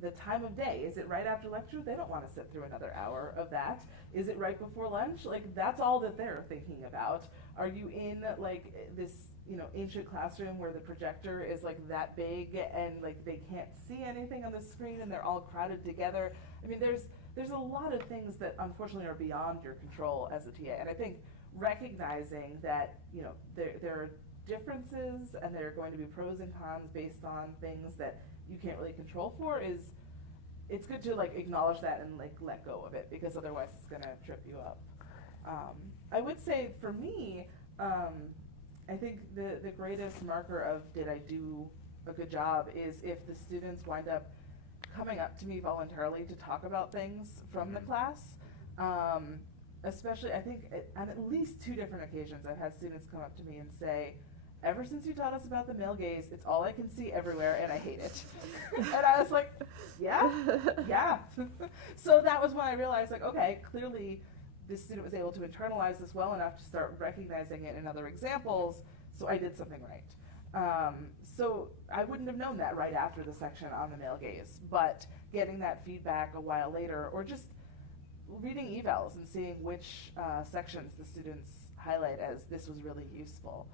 The time of day, is it right after lecture? They don't want to sit through another hour of that. Is it right before lunch? Like, that's all that they're thinking about. Are you in like this, ancient classroom where the projector is like that big and like they can't see anything on the screen and they're all crowded together? I mean, there's a lot of things that unfortunately are beyond your control as a TA. And I think recognizing that, there are differences and there are going to be pros and cons based on things that you can't really control for, it's good to like acknowledge that and like let go of it, because otherwise it's gonna trip you up. I would say for me, I think the greatest marker of did I do a good job is if the students wind up coming up to me voluntarily to talk about things from the class. Especially, I think on at least 2 different occasions I've had students come up to me and say, ever since you taught us about the male gaze, it's all I can see everywhere and I hate it. And I was like, yeah. So that was when I realized, like, okay, clearly this student was able to internalize this well enough to start recognizing it in other examples, so I did something right. So I wouldn't have known that right after the section on the male gaze, but getting that feedback a while later, or just reading evals and seeing which sections the students highlight as this was really useful,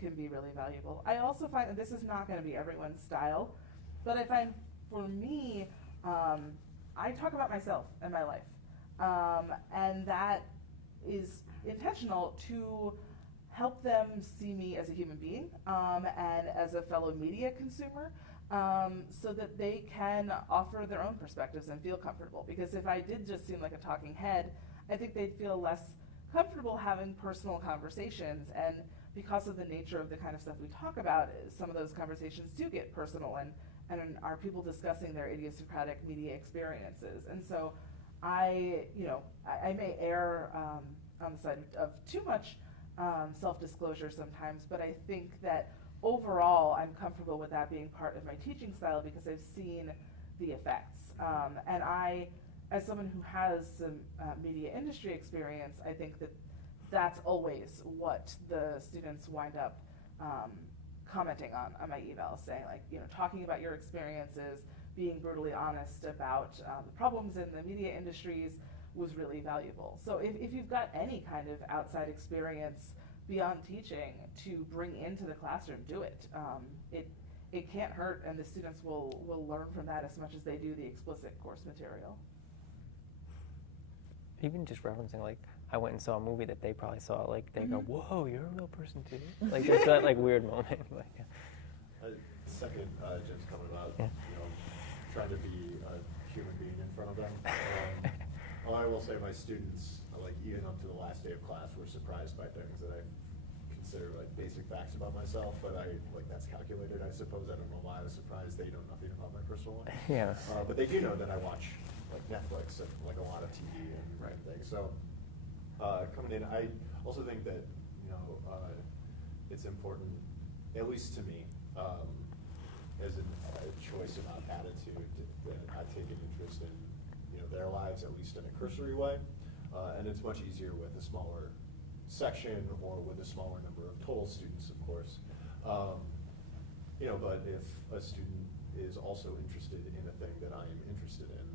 can be really valuable. I also find that this is not going to be everyone's style, but I find for me, I talk about myself and my life. And that is intentional to help them see me as a human being, and as a fellow media consumer, so that they can offer their own perspectives and feel comfortable. Because if I did just seem like a talking head, I think they'd feel less comfortable having personal conversations. And because of the nature of the kind of stuff we talk about, some of those conversations do get personal and are people discussing their idiosyncratic media experiences. And so I may err on the side of too much self-disclosure sometimes, but I think that overall I'm comfortable with that being part of my teaching style because I've seen the effects. And I, as someone who has some media industry experience, I think that that's always what the students wind up commenting on my emails, saying, like, talking about your experiences, being brutally honest about the problems in the media industries was really valuable. So if you've got any kind of outside experience beyond teaching to bring into the classroom, do it. It can't hurt, and the students will learn from that as much as they do the explicit course material. Even just referencing, like, I went and saw a movie that they probably saw, like they go, whoa, you're a real person too. Like there's that like weird moment. Like, Second, Jim's comment about Yeah. trying to be a human being in front of them. I will say my students, like even up to the last day of class, were surprised by things that I consider like basic facts about myself, but that's calculated, I suppose. I don't know why I was surprised. They know nothing about my personal life. Yeah. But they do know that I watch like Netflix and like a lot of TV and things. So coming in, I also think that it's important, at least to me, as a choice about attitude, that I take an interest in their lives, at least in a cursory way, and it's much easier with a smaller section or with a smaller number of total students, of course. But if a student is also interested in a thing that I am interested in,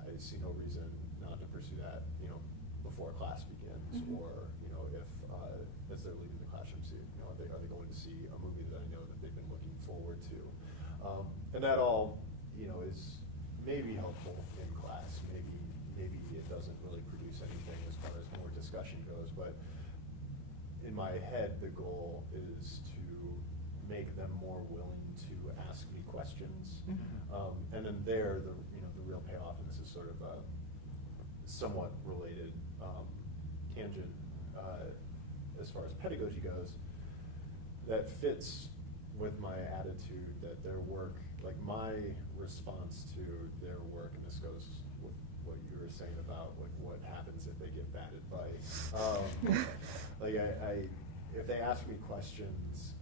I see no reason not to pursue that, before class begins, or if as they're leaving the classroom, are they going to see a movie that I know that they've been looking forward to, and that all is maybe helpful in class. Maybe it doesn't really produce anything as far as more discussion goes, but in my head, the goal is to make them more willing to ask me questions, and then the real payoff, and this is sort of a somewhat related tangent as far as pedagogy goes, that fits with my attitude that their work, like my response to their work, and this goes with what you were saying about what happens if they give bad advice. If they ask me questions,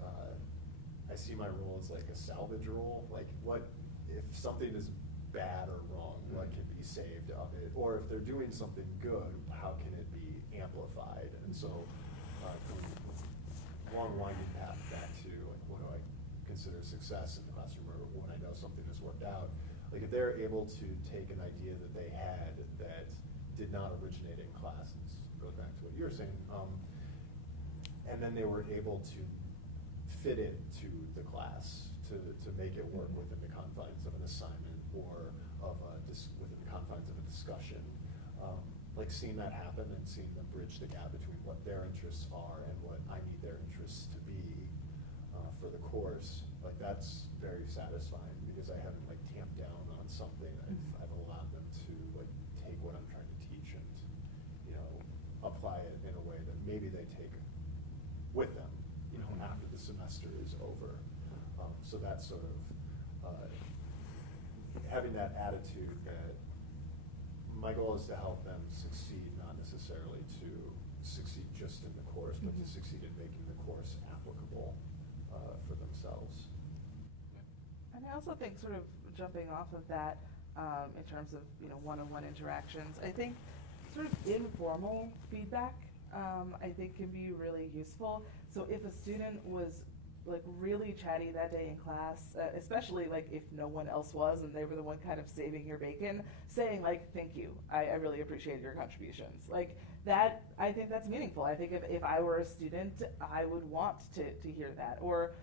I see my role as like a salvage role. Like, what if something is bad or wrong? What can be saved of it? Or if they're doing something good, how can it be amplified? And so, long winding path back to like, what do I consider success in the classroom, or when I know something has worked out? Like, if they're able to take an idea that they had that did not originate in classes, goes back to what you were saying, and then they were able to fit it to the class, to make it work within the confines of an assignment or within the confines of a discussion. Like seeing that happen and seeing them bridge the gap between what their interests are and what I need their interests to be for the course, like that's very satisfying, because I haven't like tamped down on something. I've allowed them to like take what I'm trying to teach and apply it in a way that maybe they take with them after the semester is over. So that's sort of having that attitude that my goal is to help them succeed, not necessarily to succeed just in the course, but to succeed in making the course applicable for themselves. And I also think, sort of jumping off of that, in terms of one-on-one interactions, I think sort of informal feedback, I think can be really useful. So if a student was like really chatty that day in class, especially like if no one else was and they were the one kind of saving your bacon, saying like, thank you, I really appreciate your contributions. Like that, I think that's meaningful. I think if I were a student, I would want to hear that. Or,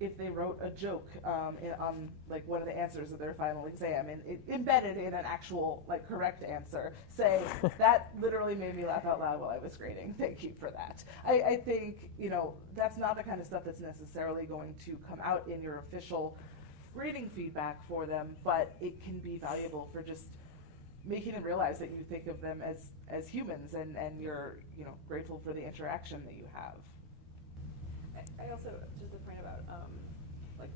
if they wrote a joke on like one of the answers of their final exam and embedded in an actual like correct answer, say, that literally made me laugh out loud while I was grading. Thank you for that. I think, that's not the kind of stuff that's necessarily going to come out in your official grading feedback for them, but it can be valuable for just making them realize that you think of them as humans and you're grateful for the interaction that you have. I also, just the point about like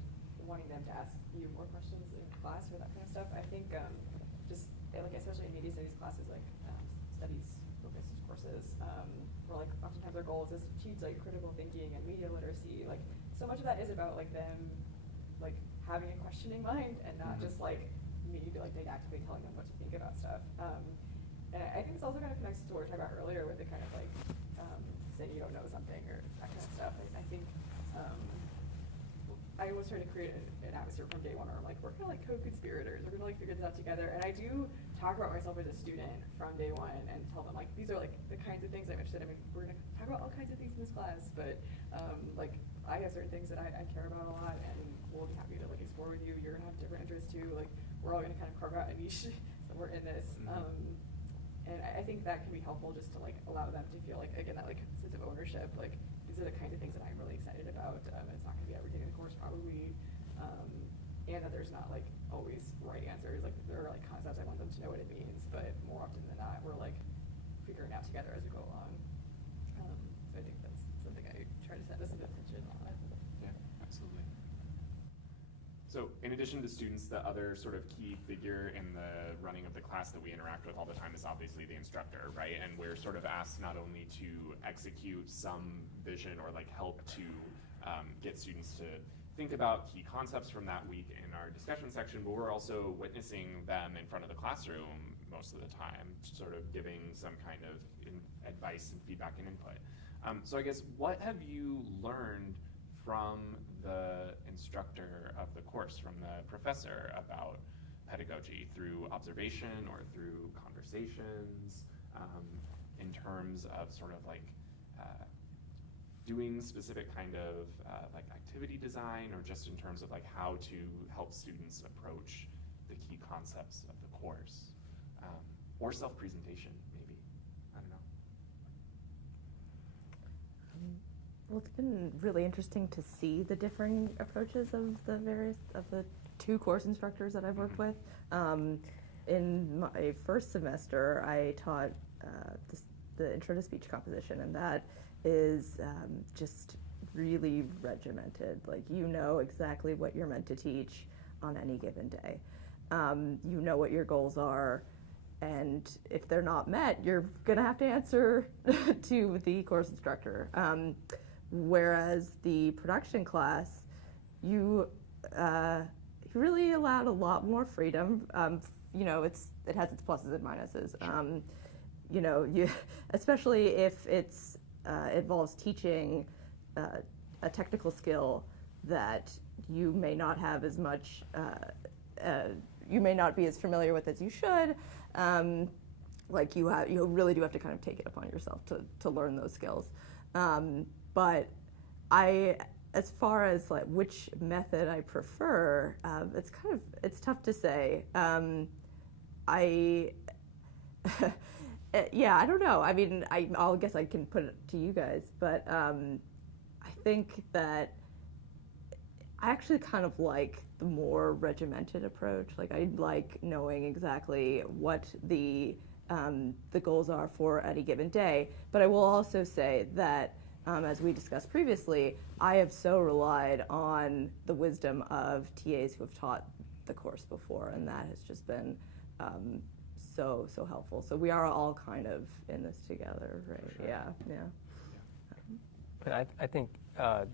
wanting them to ask you more questions in class or that kind of stuff, I think just like especially in media studies classes, like studies focused courses, where like oftentimes our goals is to teach like critical thinking and media literacy. Like so much of that is about like them like having a questioning mind and not just like me like didactically telling them what to think about stuff. And I think this also kind of connects to what we were talking about earlier with the kind of like saying you don't know something or that kind of stuff. I think I always try to create an atmosphere from day one where I'm like, we're kind of like co-conspirators. We're gonna like figure this out together. And I do talk about myself as a student from day one and tell them like these are like the kinds of things I'm interested in. I mean, we're gonna talk about all kinds of things in this class, but like I have certain things that I care about a lot, and we'll be happy to like explore with you. You're gonna have different interests too. Like we're all gonna kind of carve out a niche somewhere in this. And I think that can be helpful just to like allow them to feel like, again, that like sense of ownership, like these are the kind of things that I'm really excited about. It's not gonna be everything in the course probably, and that there's not like always right answers. Like there are like concepts I want them to know what it means, but more often than not, we're like figuring it out together as we go along. So I think that's something I try to set a sense of attention on. Yeah, absolutely. So in addition to students, the other sort of key figure in the running of the class that we interact with all the time is obviously the instructor, right? And we're sort of asked not only to execute some vision or like help to get students to think about key concepts from that week in our discussion section, but we're also witnessing them in front of the classroom most of the time, sort of giving some kind of advice and feedback and input. So I guess, what have you learned from the instructor of the course, from the professor, about pedagogy through observation or through conversations, in terms of sort of like doing specific kind of like activity design, or just in terms of like how to help students approach the key concepts of the course, or self-presentation maybe, I don't know. Well, it's been really interesting to see the differing approaches of the two course instructors that I've worked with. In my first semester, I taught the intro to speech composition, and that is just really regimented. Like, you know exactly what you're meant to teach on any given day. You know what your goals are, and if they're not met, you're gonna have to answer to the course instructor. Whereas the production class, you really allowed a lot more freedom. You know, it has its pluses and minuses. Sure. You know, especially if it's involves teaching a technical skill that you may not have as much, you may not be as familiar with as you should. Like you really do have to kind of take it upon yourself to learn those skills. But as far as like which method I prefer, it's tough to say. Yeah, I don't know. I mean, I'll guess I can put it to you guys, but I think that I actually kind of like the more regimented approach. Like, I like knowing exactly what the goals are for any given day. But I will also say that, as we discussed previously, I have so relied on the wisdom of TAs who have taught the course before, and that has just been so helpful. So we are all kind of in this together, right? Sure. Yeah. But I think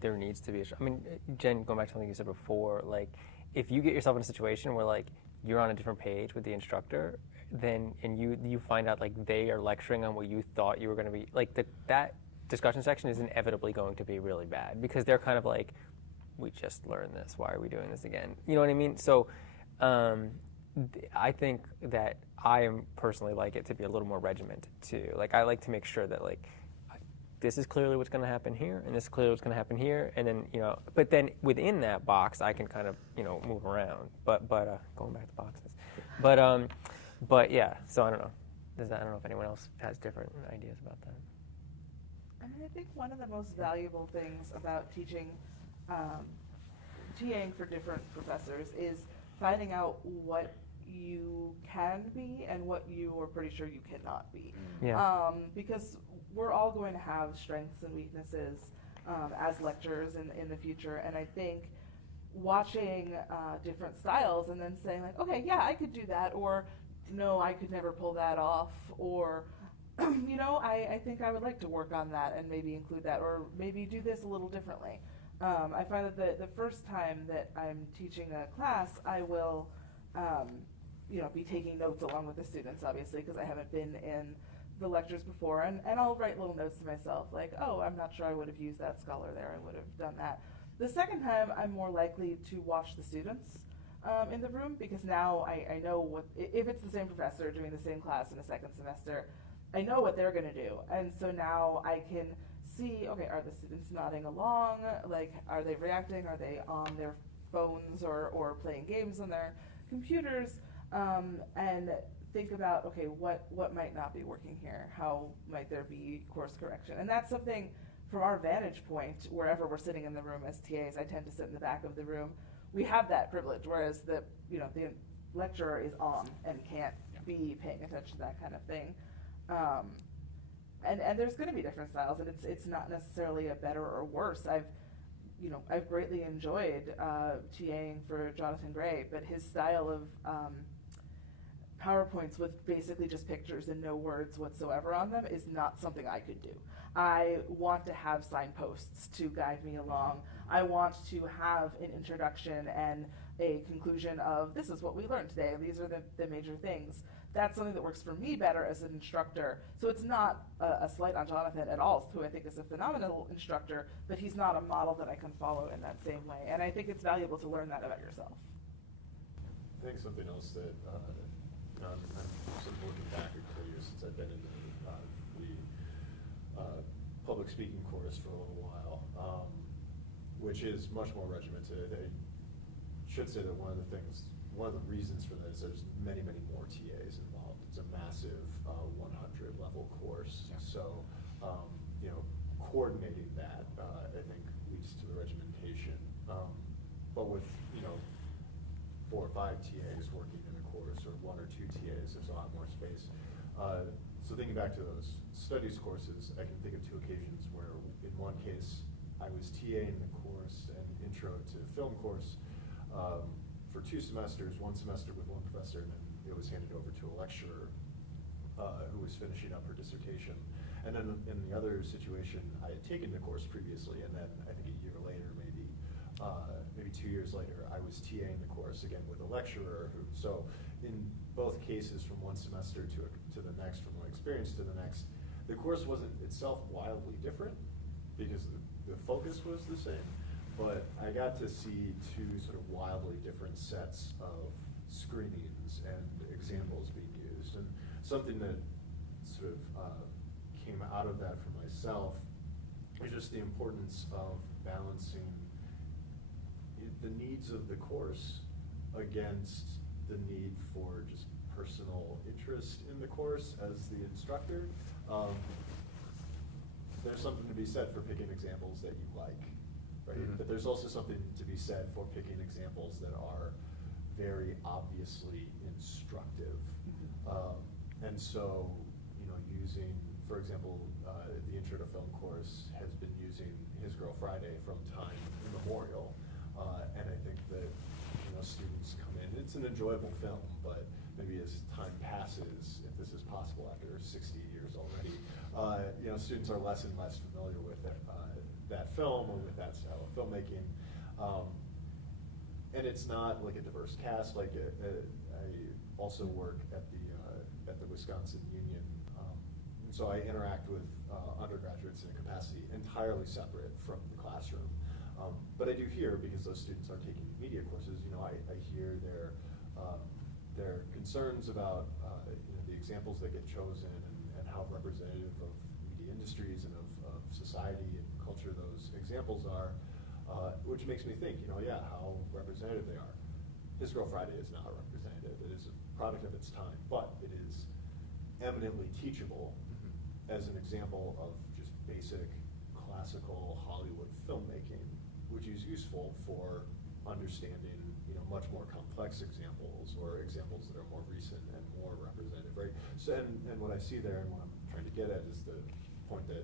there needs to be I mean, Jen, going back to something you said before, like, if you get yourself in a situation where like you're on a different page with the instructor, then and you find out like they are lecturing on what you thought you were going to be, like, that discussion section is inevitably going to be really bad, because they're kind of like, we just learned this, why are we doing this again? You know what I mean? So I think that I personally like it to be a little more regimented too. Like, I like to make sure that like this is clearly what's going to happen here, and this is clearly what's going to happen here, and then, you know, but then within that box I can kind of, you know, move around. But going back to boxes, but yeah. So I don't know. I don't know if anyone else has different ideas about that. I mean, I think one of the most valuable things about teaching, TAing for different professors, is finding out what you can be and what you are pretty sure you cannot be. Yeah. Because we're all going to have strengths and weaknesses as lecturers in the future, and I think watching different styles and then saying like, okay, yeah, I could do that, or no, I could never pull that off, or you know, I think I would like to work on that and maybe include that, or maybe do this a little differently. I find that the first time that I'm teaching a class, I will, you know, be taking notes along with the students, obviously, because I haven't been in the lectures before, and I'll write little notes to myself, like, oh, I'm not sure I would have used that scholar there, I would have done that. The second time, I'm more likely to watch the students in the room, because now I know if it's the same professor doing the same class in a second semester, I know what they're going to do, and so now I can see, okay, are the students nodding along, like, are they reacting, are they on their phones or playing games on their computers, and think about, okay, what might not be working here? How might there be course correction? And that's something from our vantage point, wherever we're sitting in the room as TAs, I tend to sit in the back of the room. We have that privilege, whereas the lecturer is on and can't be paying attention to that kind of thing. And there's going to be different styles, and it's not necessarily a better or worse. I've greatly enjoyed TAing for Jonathan Gray, but his style of PowerPoints with basically just pictures and no words whatsoever on them is not something I could do. I want to have signposts to guide me along. I want to have an introduction and a conclusion of, this is what we learned today, these are the major things. That's something that works for me better as an instructor. So it's not a slight on Jonathan at all, who I think is a phenomenal instructor, but he's not a model that I can follow in that same way. And I think it's valuable to learn that about yourself. I think something else that I'm sort of looking back at careers since I've been in the public speaking course for a little while, which is much more regimented. I should say that one of the reasons for that is there's many, many more TAs involved. It's a massive 100 level course. Yeah. So, coordinating that, I think leads to the regimentation. But with, 4 or 5 TAs working in a course, or 1 or 2 TAs, there's a lot more space. So thinking back to those studies courses, I can think of 2 occasions where in one case I was TAing the course, an intro to film course, for 2 semesters, 1 semester with 1 professor, and then it was handed over to a lecturer who was finishing up her dissertation. And then in the other situation, I had taken the course previously, and then I think a year later, maybe 2 years later, I was TAing the course again with a lecturer so in both cases, from one semester to the next, from one experience to the next, the course wasn't itself wildly different because the focus was the same, but I got to see 2 sort of wildly different sets of screenings and examples being used. And something that sort of came out of that for myself is just the importance of balancing the needs of the course against the need for just personal interest in the course as the instructor. There's something to be said for picking examples that you like, right? Mm-hmm. But there's also something to be said for picking examples that are very obviously instructive. Mm-hmm. And so, using, for example, the Intro to Film course has been using His Girl Friday from time immemorial. And I think that, students come in, it's an enjoyable film, but maybe as time passes, if this is possible after 60 years already, students are less and less familiar with that film or with that style of filmmaking. And it's not like a diverse cast. Like I also work at the Wisconsin Union, and so I interact with undergraduates in a capacity entirely separate from the classroom. But I do hear, because those students are taking media courses, I hear their concerns about the examples that get chosen and how representative of media industries and of society and culture those examples are, which makes me think, how representative they are. His Girl Friday is not representative. It is a product of its time, but it is eminently teachable as an example of just basic classical Hollywood filmmaking, which is useful for understanding, much more complex examples or examples that are more recent and more representative, right? So, and what I see there and what I'm trying to get at is the point that,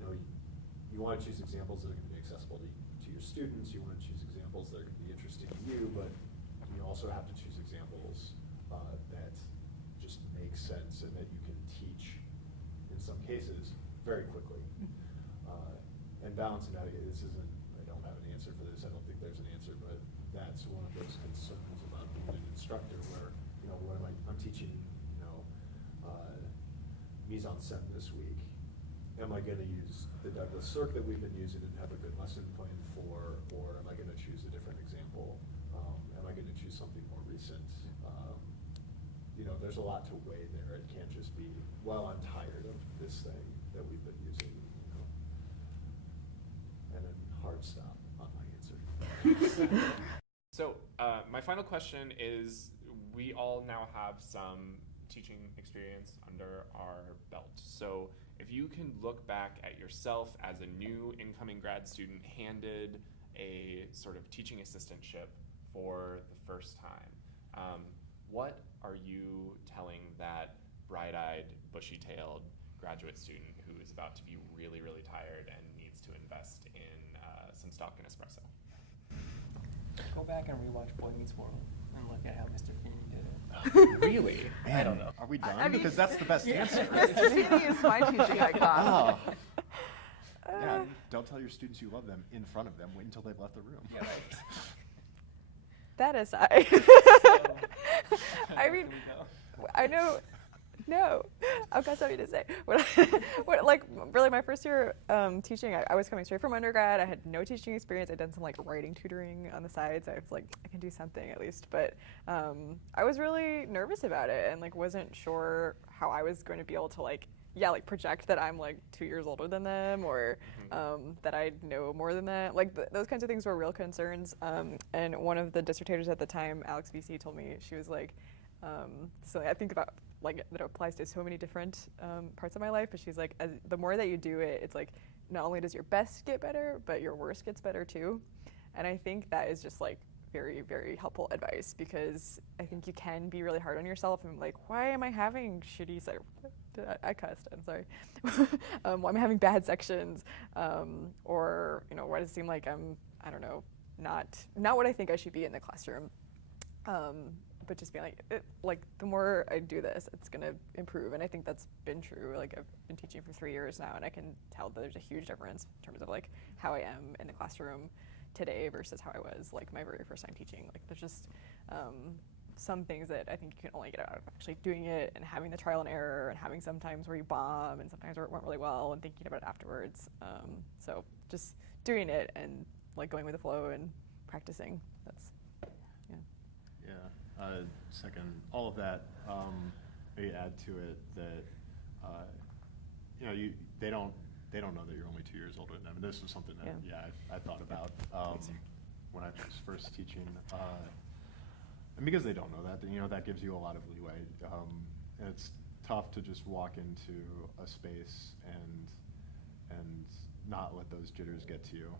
you want to choose examples that are going to be accessible to your students. You want to choose examples that are going to be interesting to you, but you also have to choose examples that just make sense and that you can teach, in some cases, very quickly. And balancing out, I don't have an answer for this. I don't think there's an answer, but that's one of those concerns about being an instructor where, I'm teaching, mise en scène this week. Am I going to use the Douglas Sirk that we've been using and have a good lesson plan for, or am I going to choose a different example? Am I going to choose something more recent? There's a lot to weigh there. It can't just be, well, I'm tired of this thing that we've been using. And then hard stop on my answer. So my final question is, we all now have some teaching experience under our belt. So if you can look back at yourself as a new incoming grad student handed a sort of teaching assistantship for the first time, what are you telling that bright-eyed, bushy-tailed graduate student who is about to be really, really tired and needs to invest in some stock in espresso? Go back and rewatch Boy Meets World and look at how Mr. Feeney did it. Really? Man, I don't know. Are we done? I mean, because that's the best answer. Mr. Feeney is my teaching icon. Oh. Yeah, don't tell your students you love them in front of them. Wait until they've left the room. Yeah, right. That aside, I mean, I know. No, I've got something to say. Really, my first year teaching, I was coming straight from undergrad. I had no teaching experience. I'd done some like writing tutoring on the side, so I was like, I can do something at least. But I was really nervous about it, and like wasn't sure how I was going to be able to project that I'm like 2 years older than them, or that I know more than that. Like those kinds of things were real concerns. And one of the dissertators at the time, Alex VC, told me, she was like, so I think about like that applies to so many different parts of my life, but she's like, the more that you do it, it's like not only does your best get better, but your worst gets better too. And I think that is just like very, very helpful advice, because I think you can be really hard on yourself and like, why am I having shitty I cussed, I'm sorry. Why am I having bad sections? Or, why does it seem like I'm, I don't know, not what I think I should be in the classroom. But just being like the more I do this, it's gonna improve, and I think that's been true. Like I've been teaching for 3 years now, and I can tell that there's a huge difference in terms of like how I am in the classroom today versus how I was like my very first time teaching. Like there's just some things that I think you can only get out of actually doing it and having the trial and error, and having sometimes where you bomb and sometimes where it went really well, and thinking about it afterwards. So just doing it and like going with the flow and practicing. That's Second, all of that, maybe add to it that, they don't know that you're only 2 years older than them. And this was something that, I thought about when I was first teaching. And because they don't know that, that gives you a lot of leeway. And it's tough to just walk into a space and not let those jitters get to you,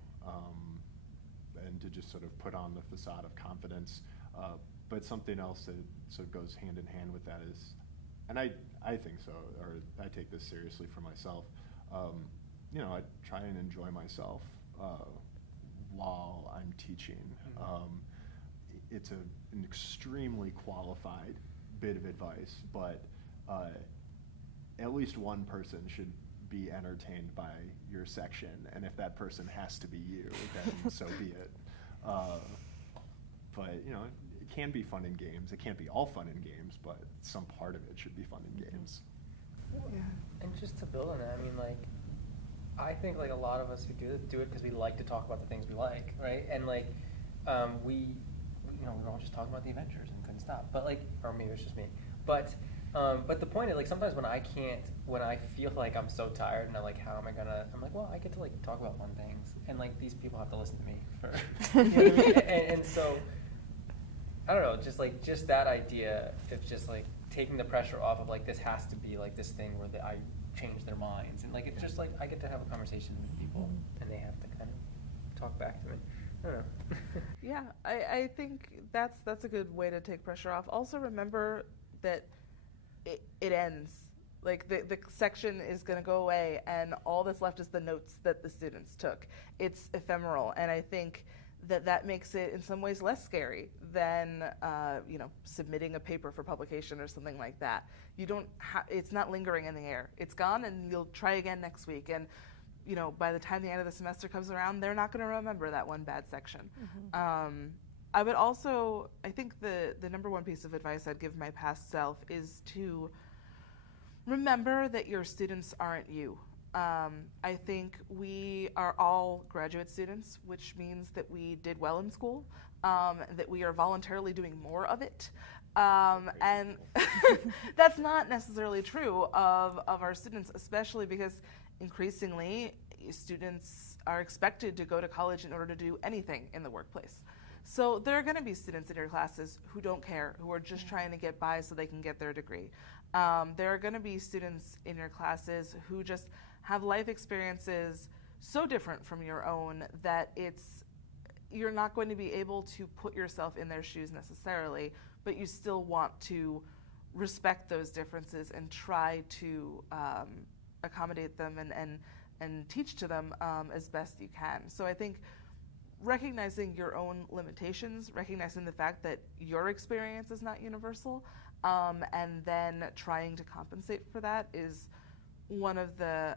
and to just sort of put on the facade of confidence. But something else that sort of goes hand in hand with that is, and I think so, or I take this seriously for myself, I try and enjoy myself while I'm teaching. It's an extremely qualified bit of advice, but at least one person should be entertained by your section, and if that person has to be you, then so be it. But it can be fun in games. It can't be all fun in games, but some part of it should be fun in games. Yeah. And just to build on that, I mean, like, I think like a lot of us who do it because we like to talk about the things we like, right? And like, we were all just talking about the Avengers and couldn't stop. But like, or maybe it's just me. But the point is, like, sometimes when I feel like I'm so tired and I'm like, I'm like, well, I get to like talk about fun things, and like these people have to listen to me for, you know what I mean? And so, I don't know, just that idea of just like taking the pressure off of like, this has to be like this thing where I change their minds, and like, it's just like, I get to have a conversation with people and they have to kind of talk back to me. I don't know. Yeah, I think that's a good way to take pressure off. Also remember that it ends. Like the section is going to go away, and all that's left is the notes that the students took. It's ephemeral, and I think that makes it in some ways less scary than submitting a paper for publication or something like that. It's not lingering in the air. It's gone, and you'll try again next week. And by the time the end of the semester comes around, they're not going to remember that one bad section. Mm-hmm. I would also, I think the number one piece of advice I'd give my past self is to remember that your students aren't you. I think we are all graduate students, which means that we did well in school, that we are voluntarily doing more of it. And that's not necessarily true of our students, especially because increasingly students are expected to go to college in order to do anything in the workplace. So there are going to be students in your classes who don't care, who are just trying to get by so they can get their degree. There are going to be students in your classes who just have life experiences so different from your own that you're not going to be able to put yourself in their shoes necessarily, but you still want to respect those differences and try to accommodate them and teach to them as best you can. So I think recognizing your own limitations, recognizing the fact that your experience is not universal, and then trying to compensate for that is one of the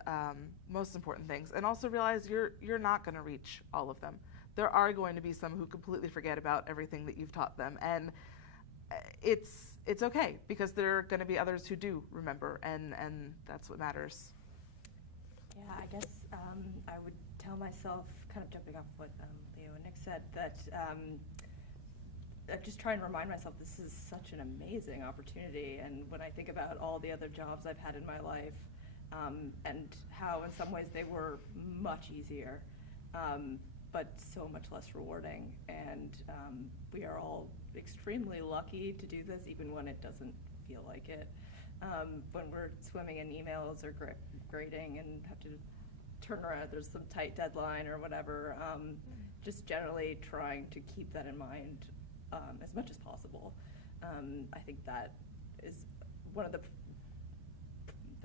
most important things. And also realize you're not going to reach all of them. There are going to be some who completely forget about everything that you've taught them, and it's okay, because there are going to be others who do remember, and that's what matters. Yeah, I guess I would tell myself, kind of jumping off what Leo and Nick said, that I just try and remind myself this is such an amazing opportunity. And when I think about all the other jobs I've had in my life, and how in some ways they were much easier, but so much less rewarding. And we are all extremely lucky to do this, even when it doesn't feel like it. When we're swimming in emails or grading and have to turn around, there's some tight deadline or whatever, just generally trying to keep that in mind as much as possible. I think that is one of the,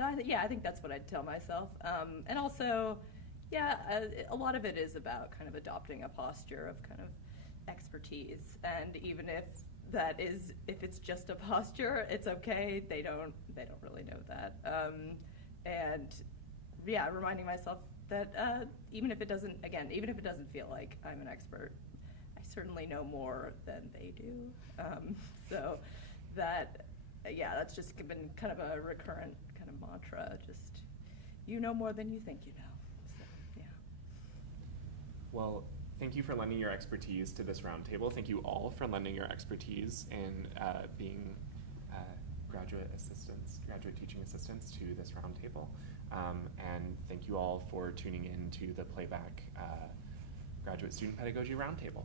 I think that's what I'd tell myself. And also, a lot of it is about kind of adopting a posture of kind of expertise, and even if it's just a posture, it's okay. They don't really know that. And reminding myself that even if it doesn't feel like I'm an expert, I certainly know more than they do. So that's just been kind of a recurrent kind of mantra. Just, you know more than you think you know. So, yeah. Well, thank you for lending your expertise to this roundtable. Thank you all for lending your expertise in being graduate teaching assistants to this roundtable. And thank you all for tuning in to the Playback Graduate Student Pedagogy Roundtable.